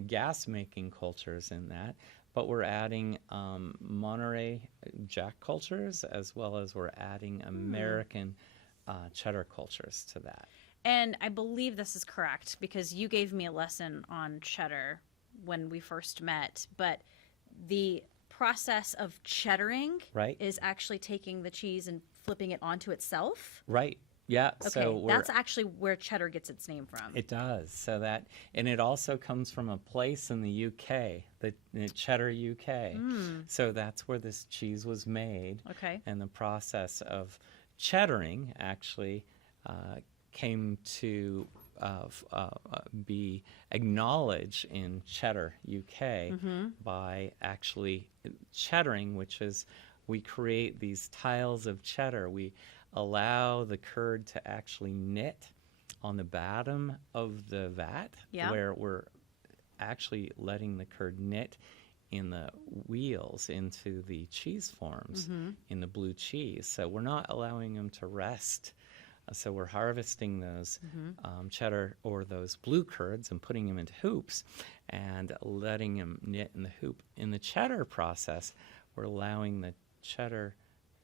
gas-making cultures in that, but we're adding Monterey Jack cultures, as well as we're adding American cheddar cultures to that. And I believe this is correct, because you gave me a lesson on cheddar when we first met, but the process of cheddaring is actually taking the cheese and flipping it onto itself. Right. Yeah. Okay. So that's actually where cheddar gets its name from. It does. And it also comes from a place in the UK, the Cheddar UK. So that's where this cheese was made. Okay. And the process of cheddaring actually came to be acknowledged in Cheddar UK by actually cheddaring, which is we create these tiles of cheddar. We allow the curd to actually knit on the bottom of the vat, where we're actually letting the curd knit in the wheels into the cheese forms in the blue cheese. So we're not allowing them to rest. So we're harvesting those cheddar or those blue curds and putting them into hoops and letting them knit in the hoop. In the cheddar process, we're allowing the cheddar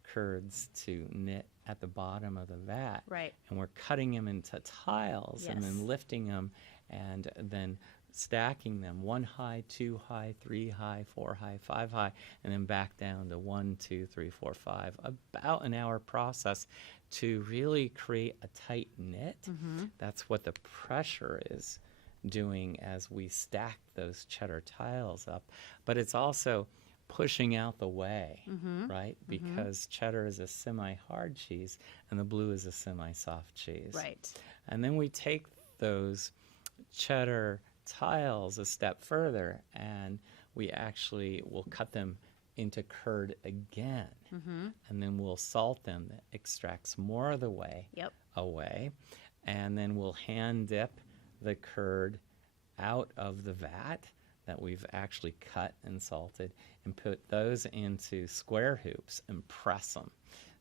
curds to knit at the bottom of the vat. Right. And we're cutting them into tiles and then lifting them and then stacking them 1 high, 2 high, 3 high, 4 high, 5 high, and then back down to 1, 2, 3, 4, 5. About an hour process to really create a tight knit. That's what the pressure is doing as we stack those cheddar tiles up. But it's also pushing out the whey, right? Because cheddar is a semi-hard cheese and the blue is a semi-soft cheese. Right. And then we take those cheddar tiles a step further and we actually will cut them into curd again, and then we'll salt them. That extracts more of the whey away, and then we'll hand dip the curd out of the vat that we've actually cut and salted and put those into square hoops and press them.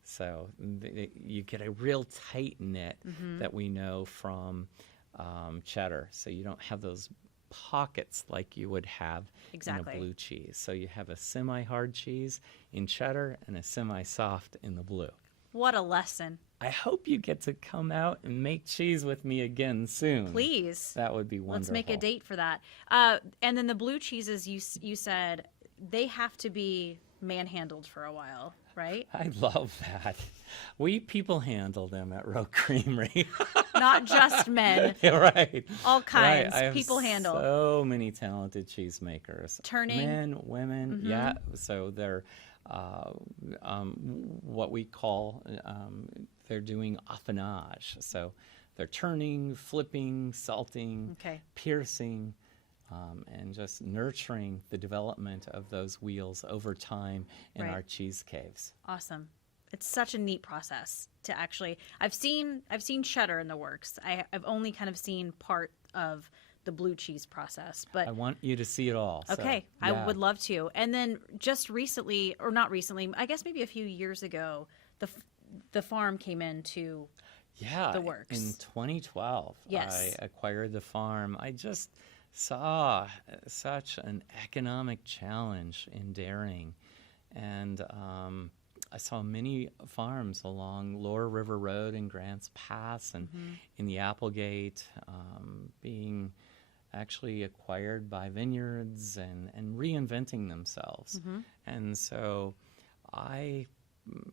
So you get a real tight knit that we know from cheddar. So you don't have those pockets like you would have in a blue cheese. So you have a semi-hard cheese in cheddar and a semi-soft in the blue. What a lesson. I hope you get to come out and make cheese with me again soon. Please. That would be wonderful. Let's make a date for that. And then the blue cheeses, you said, they have to be manhandled for a while, right? I love that. We people handle them at Rogue Creamery. Not just men. Right. All kinds. Right. People handle. So many talented cheesemakers. Turning. Men, women, yeah. So they're what we call, they're doing affinage. So they're turning, flipping, salting, piercing, and just nurturing the development of those wheels over time in our cheese caves. Awesome. It's such a neat process to actually. I've seen cheddar in the works. I've only kind of seen part of the blue cheese process. But I want you to see it all. So, okay, I yeah. would love to. And then just recently, or not recently, I guess maybe a few years ago, the farm came into Yeah, the works. in 2012, Yes. I acquired the farm. I just saw such an economic challenge in dairying, and I saw many farms along Lower River Road in Grants Pass and in the Applegate being actually acquired by vineyards and reinventing themselves. And so I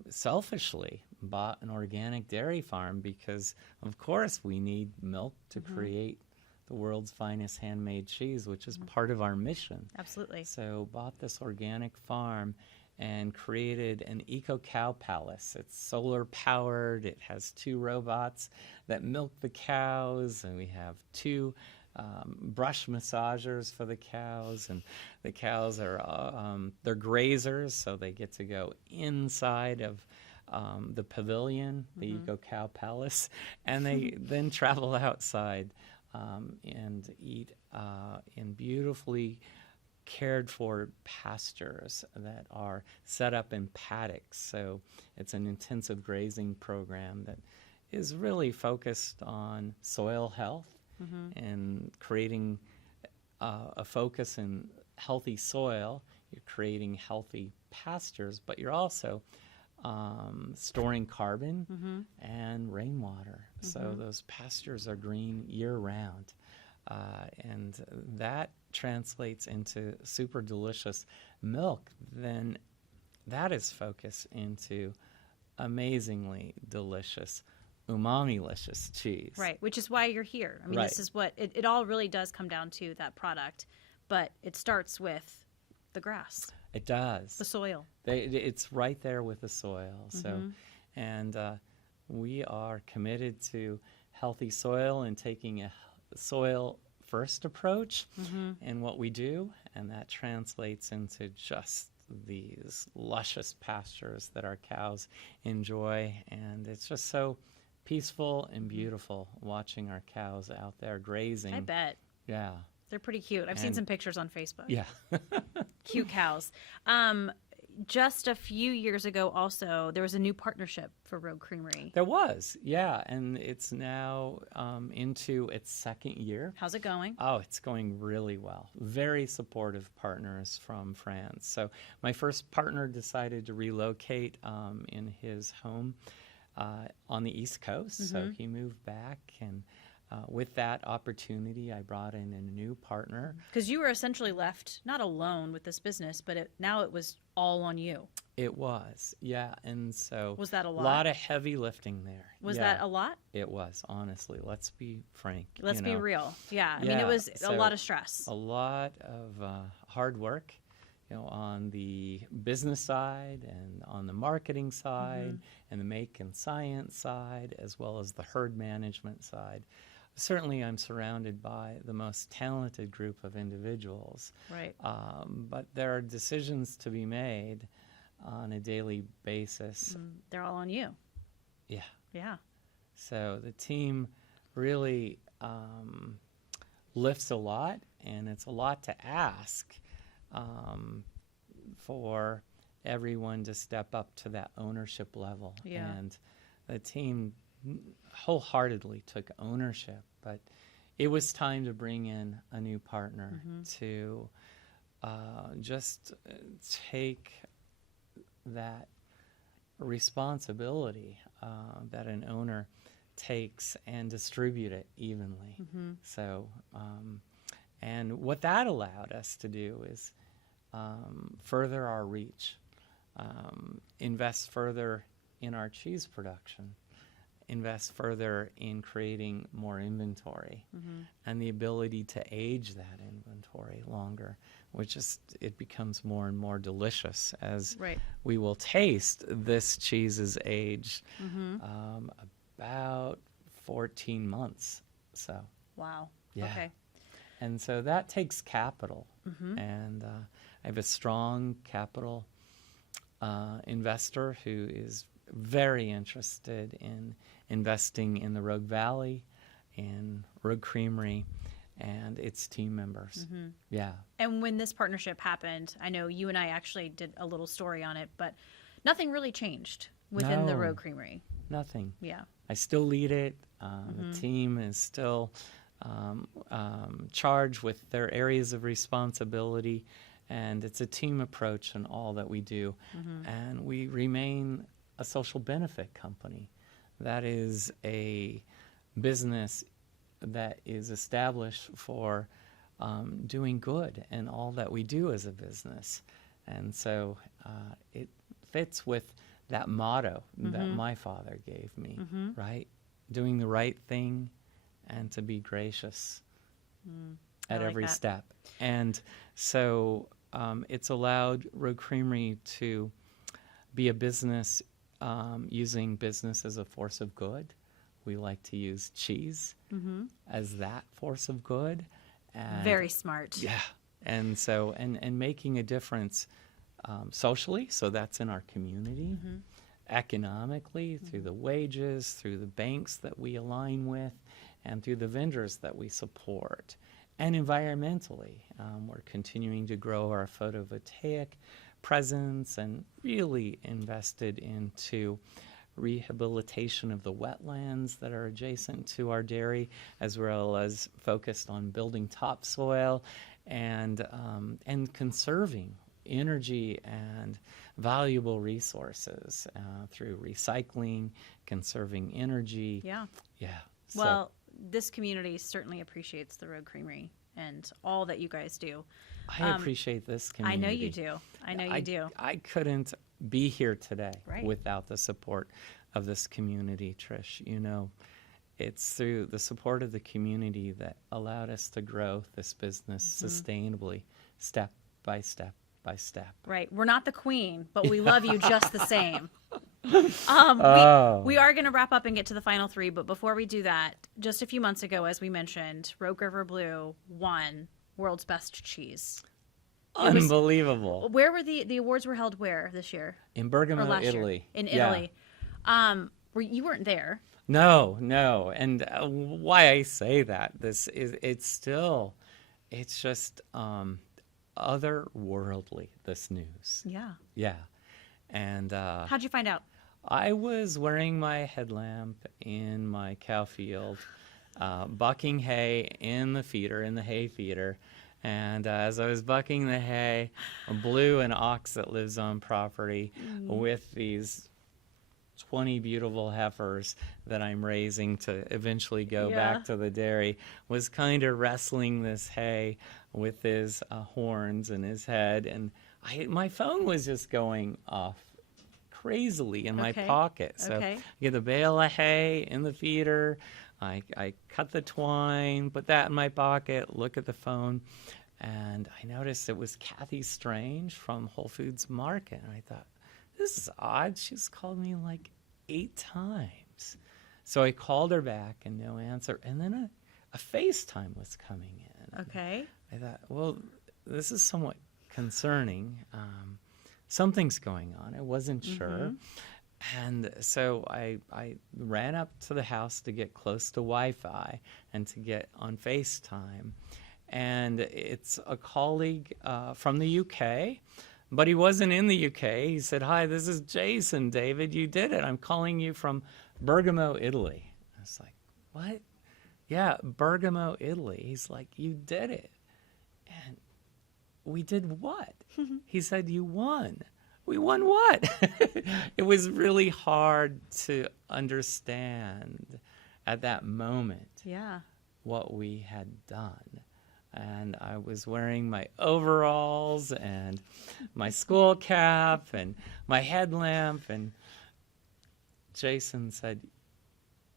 selfishly bought an organic dairy farm because, of course, we need milk to create the world's finest handmade cheese, which is part of our mission. Absolutely. So bought this organic farm and created an eco cow palace. It's solar powered. It has 2 robots that milk the cows, and we have 2 brush massagers for the cows, and the cows are they're grazers, so they get to go inside of the pavilion, the Eco Cow Palace, and they then travel outside and eat in beautifully cared for pastures that are set up in paddocks. So it's an intensive grazing program that is really focused on soil health and creating a focus in healthy soil. You're creating healthy pastures, but you're also storing carbon and rainwater. So those pastures are green year-round. And that translates into super delicious milk. Then that is focused into amazingly delicious, umami-licious cheese. Right, which is why you're here. I mean, Right. this is what it all really does come down to, that product. But it starts with the grass, It does. the soil. It's right there with the soil. So, and we are committed to healthy soil and taking a soil first approach in what we do, and that translates into just these luscious pastures that our cows enjoy, and it's just so peaceful and beautiful watching our cows out there grazing. I bet. Yeah. They're pretty cute. I've seen And- some pictures on Facebook. Yeah. Cute cows. Just a few years ago also, there was a new partnership for Rogue Creamery. There was, yeah, and it's now into its 2nd year. How's it going? Oh, it's going really well. Very supportive partners from France. So my first partner decided to relocate in his home on the East Coast. So he moved back, and with that opportunity, I brought in a new partner. Because you were essentially left not alone with this business, but now it was all on you. It was, yeah, and so Was that a lot? A lot of heavy lifting there. Was Yeah, that a lot? It was, honestly. Let's be frank. Let's you be know. real. Yeah. I mean, Yeah, it was a so lot of stress. A lot of hard work, on the business side and on the marketing side and the make and science side, as well as the herd management side. Certainly, I'm surrounded by the most talented group of individuals, Right. but there are decisions to be made on a daily basis. They're all on you. Yeah. Yeah. So the team really lifts a lot, and it's a lot to ask for everyone to step up to that ownership level. Yeah. And the team wholeheartedly took ownership, but it was time to bring in a new partner to just take that responsibility that an owner takes and distribute it evenly. So, and what that allowed us to do is further our reach, invest further in our cheese production, invest further in creating more inventory, and the ability to age that inventory longer, which is, it becomes more and more delicious as Right. we will taste this cheese's age about 14 months. So, Wow. yeah. Okay. And so that takes capital. And I have a strong capital investor who is very interested in investing in the Rogue Valley, in Rogue Creamery, and its team members. Yeah. And when this partnership happened, I know you and I actually did a little story on it, but nothing really changed within the No. Rogue Creamery. Nothing. Yeah. I still lead it. The team is still charged with their areas of responsibility, and it's a team approach in all that we do. And we remain a social benefit company. That is a business that is established for doing good in all that we do as a business. And so it fits with that motto that my father gave me, right? Doing the right thing and to be gracious at like every that. step. And so it's allowed Rogue Creamery to be a business using business as a force of good. We like to use cheese as that force of good. And Very smart. yeah. And so, and making a difference socially, so that's in our community, economically, through the wages, through the banks that we align with, and through the vendors that we support. And environmentally, we're continuing to grow our photovoltaic presence and really invested into rehabilitation of the wetlands that are adjacent to our dairy, as well as focused on building topsoil and conserving energy and valuable resources through recycling, conserving energy. Yeah. Yeah. So Well, this community certainly appreciates the Rogue Creamery and all that you guys do. I appreciate this I community. know you do. I know you do. I couldn't be here today Right. without the support of this community, Trish. You know, it's through the support of the community that allowed us to grow this business sustainably, step by step by step. Right. We're not the queen, but we love you just the same. Oh. We are going to wrap up and get to the final three, but before we do that, just a few months ago, as we mentioned, Rogue River Blue won World's Best Cheese. Unbelievable. Where were the awards were held where this year? In Or Bergamo, last Italy. year? In Yeah. Italy. You weren't there. No. And why I say that, it's just otherworldly, this news. Yeah. Yeah. And How'd you find out? I was wearing my headlamp in my cow field, bucking hay in the hay feeder. And as I was bucking the hay, Blue, an ox that lives on property, with these 20 beautiful heifers that I'm raising to eventually go back to the dairy, was kind of wrestling this hay with his horns and his head. And my phone was just going off crazily in my pocket. So I get the bale of hay in the feeder. I cut the twine, put that in my pocket, look at the phone, and I noticed it was Kathy Strange from Whole Foods Market. And I thought, this is odd. She's called me like 8 times. So I called her back and no answer. And then a FaceTime was coming in. Okay. I thought, well, this is somewhat concerning. Something's going on. I wasn't sure. And so I ran up to the house to get close to Wi-Fi and to get on FaceTime. And it's a colleague from the UK, but he wasn't in the UK. He said, "Hi, this is Jason, David. You did it. I'm calling you from Bergamo, Italy." I was like, "What?" "Yeah, Bergamo, Italy." He's like, "You did it." And we did what? He said, "You won." We won what? It was really hard to understand at that moment what we had done. And I was wearing my overalls and my school cap and my headlamp. And Jason said,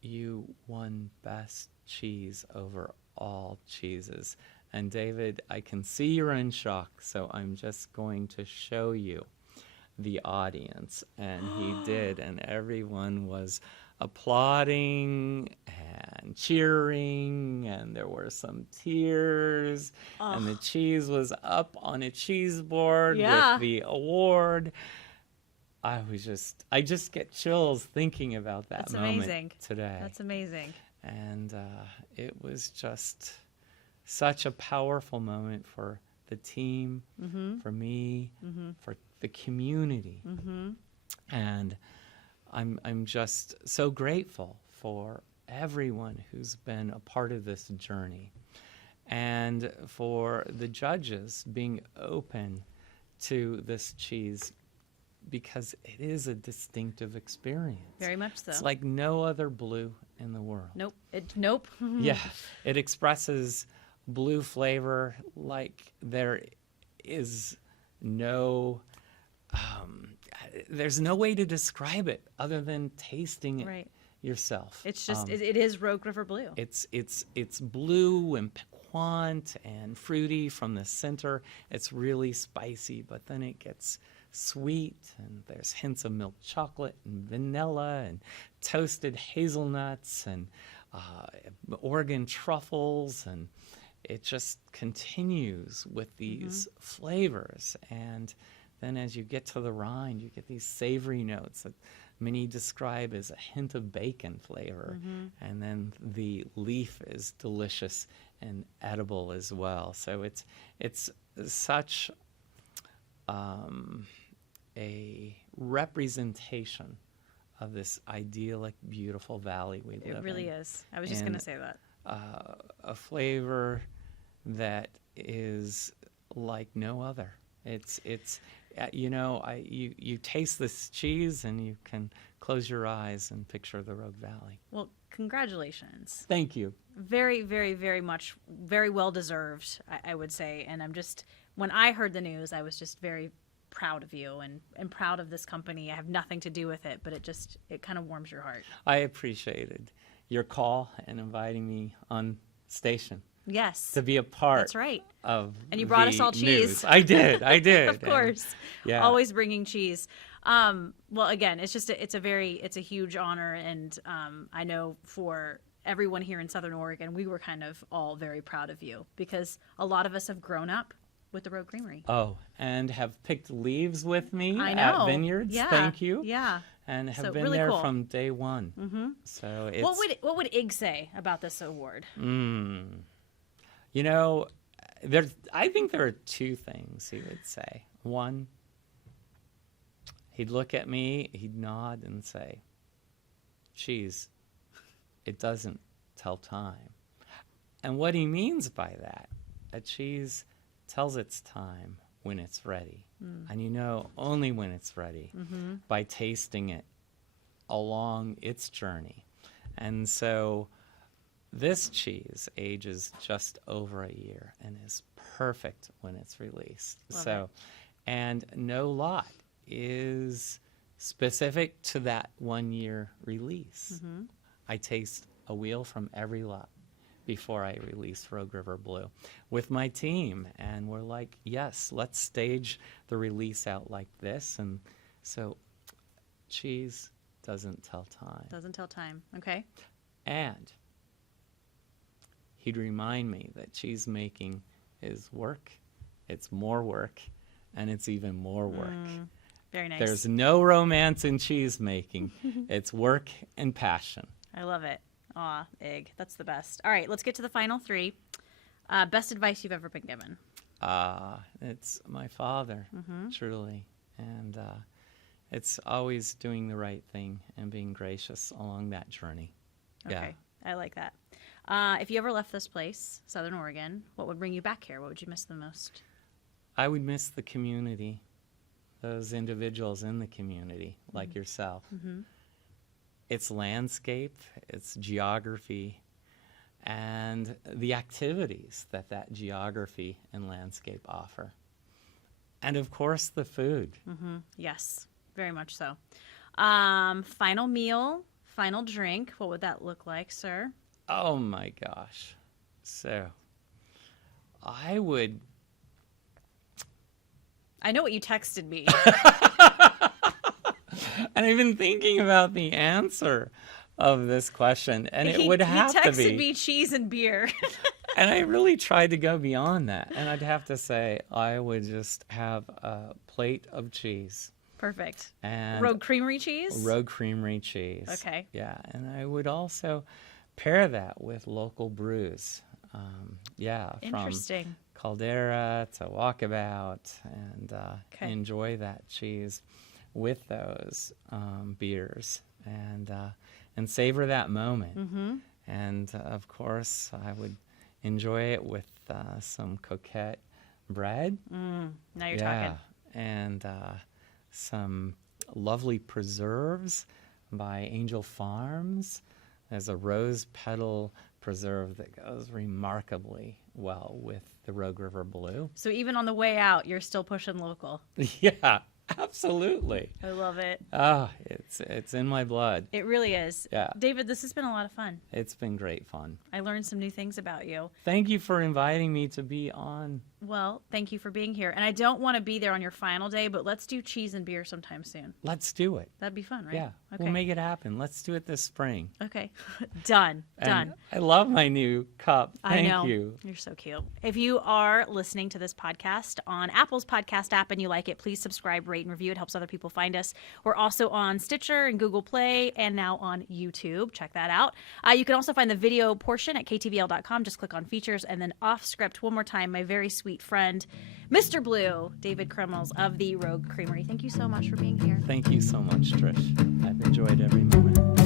"You won best cheese over all cheeses." And David, I can see you're in shock, so I'm just going to show you the audience. And he did, and everyone was applauding and cheering, and there were some tears, and the cheese was up on a cheese board with the award. I just get chills thinking about that moment today. That's amazing. And it was just such a powerful moment for the team, for me, for the community. And I'm just so grateful for everyone who's been a part of this journey, and for the judges being open to this cheese, because it is a distinctive experience. Very much so. It's like no other blue in the world. Nope. Nope. Yeah, it expresses blue flavor like there is no, there's no way to describe it other than tasting it Right. yourself. It's just, it is Rogue River Blue. It's blue and piquant and fruity from the center. It's really spicy, but then it gets sweet, and there's hints of milk chocolate and vanilla and toasted hazelnuts and Oregon truffles, and it just continues with these flavors. And then as you get to the rind, you get these savory notes that many describe as a hint of bacon flavor. And then the leaf is delicious and edible as well. So it's such a representation of this idyllic, beautiful valley we live in. It really is. I was just going to say that. A flavor that is like no other. It's you taste this cheese and you can close your eyes and picture the Rogue Valley. Well, congratulations. Thank you. Very, very, very much, very well deserved, I would say. And I'm just, when I heard the news, I was just very proud of you and proud of this company. I have nothing to do with it, but it kind of warms your heart. I appreciated your call and inviting me on station. Yes. To be a part. That's right. Of and you brought the us all cheese. News. I did. Of course. And, yeah. Always bringing cheese. Well, again, it's a huge honor, and I know for everyone here in Southern Oregon, we were kind of all very proud of you, because a lot of us have grown up with the Rogue Creamery. Oh, and have picked leaves with me I know. at Vineyards. Yeah. Thank you. Yeah. And have been really there cool. from day one. So it's, what would Ig say about this award? You know, I think there are two things he would say. One, he'd look at me, he'd nod and say, "Cheese, it doesn't tell time." And what he means by that, a cheese tells its time when it's ready. And you know only when it's ready by tasting it along its journey. And so this cheese ages just over a year and is perfect when it's released. Love it. And no lot is specific to that 1 year release. I taste a wheel from every lot before I release Rogue River Blue with my team. And we're like, yes, let's stage the release out like this. And so cheese doesn't tell time. Doesn't tell time. Okay. And he'd remind me that cheese making is work. It's more work, and it's even more work. Very nice. There's no romance in cheese making. It's work and passion. I love it. Aw, Ig. That's the best. All right, let's get to the final three. Best advice you've ever been given? It's my father, truly. And it's always doing the right thing and being gracious along that journey. Okay, I like that. If you ever left this place, Southern Oregon, what would bring you back here? What would you miss the most? I would miss the community, those individuals in the community, like yourself. Its landscape, its geography, and the activities that that geography and landscape offer. And of course, the food. Yes, very much so. Final meal, final drink. What would that look like, sir? Oh my gosh. So, I know what you texted me. And I've been thinking about the answer of this question, and it would have to be. He texted me cheese and beer. And I really tried to go beyond that. And I'd have to say I would just have a plate of cheese. Perfect. And Rogue Creamery cheese? Rogue Creamery cheese. Okay. Yeah, and I would also pair that with local brews. From Interesting. Caldera to Walkabout, and Okay. enjoy that cheese with those beers, and savor that moment. Mm-hmm. And of course, I would enjoy it with some coquette bread. Now you're talking. And some lovely preserves by Angel Farms. There's a rose petal preserve that goes remarkably well with the Rogue River Blue. So even on the way out, you're still pushing local. Yeah, absolutely. I love it. It's in my blood. It really is. Yeah. David, this has been a lot of fun. It's been great fun. I learned some new things about you. Thank you for inviting me to be on. Well, thank you for being here. And I don't want to be there on your final day, but let's do cheese and beer sometime soon. Let's do it. That'd be fun, right? Yeah, Okay. we'll make it happen. Let's do it this spring. Okay. Done. Done. And I love my new cup. Thank I know. you. You're so cute. If you are listening to this podcast on Apple's podcast app and you like it, please subscribe, rate, and review. It helps other people find us. We're also on Stitcher and Google Play and now on YouTube. Check that out. You can also find the video portion at ktvl.com. Just click on features, and then off script one more time, my very sweet friend, Mr. Blue, David Gremmels of the Rogue Creamery. Thank you so much for being here. Thank you so much, Trish. I've enjoyed every moment.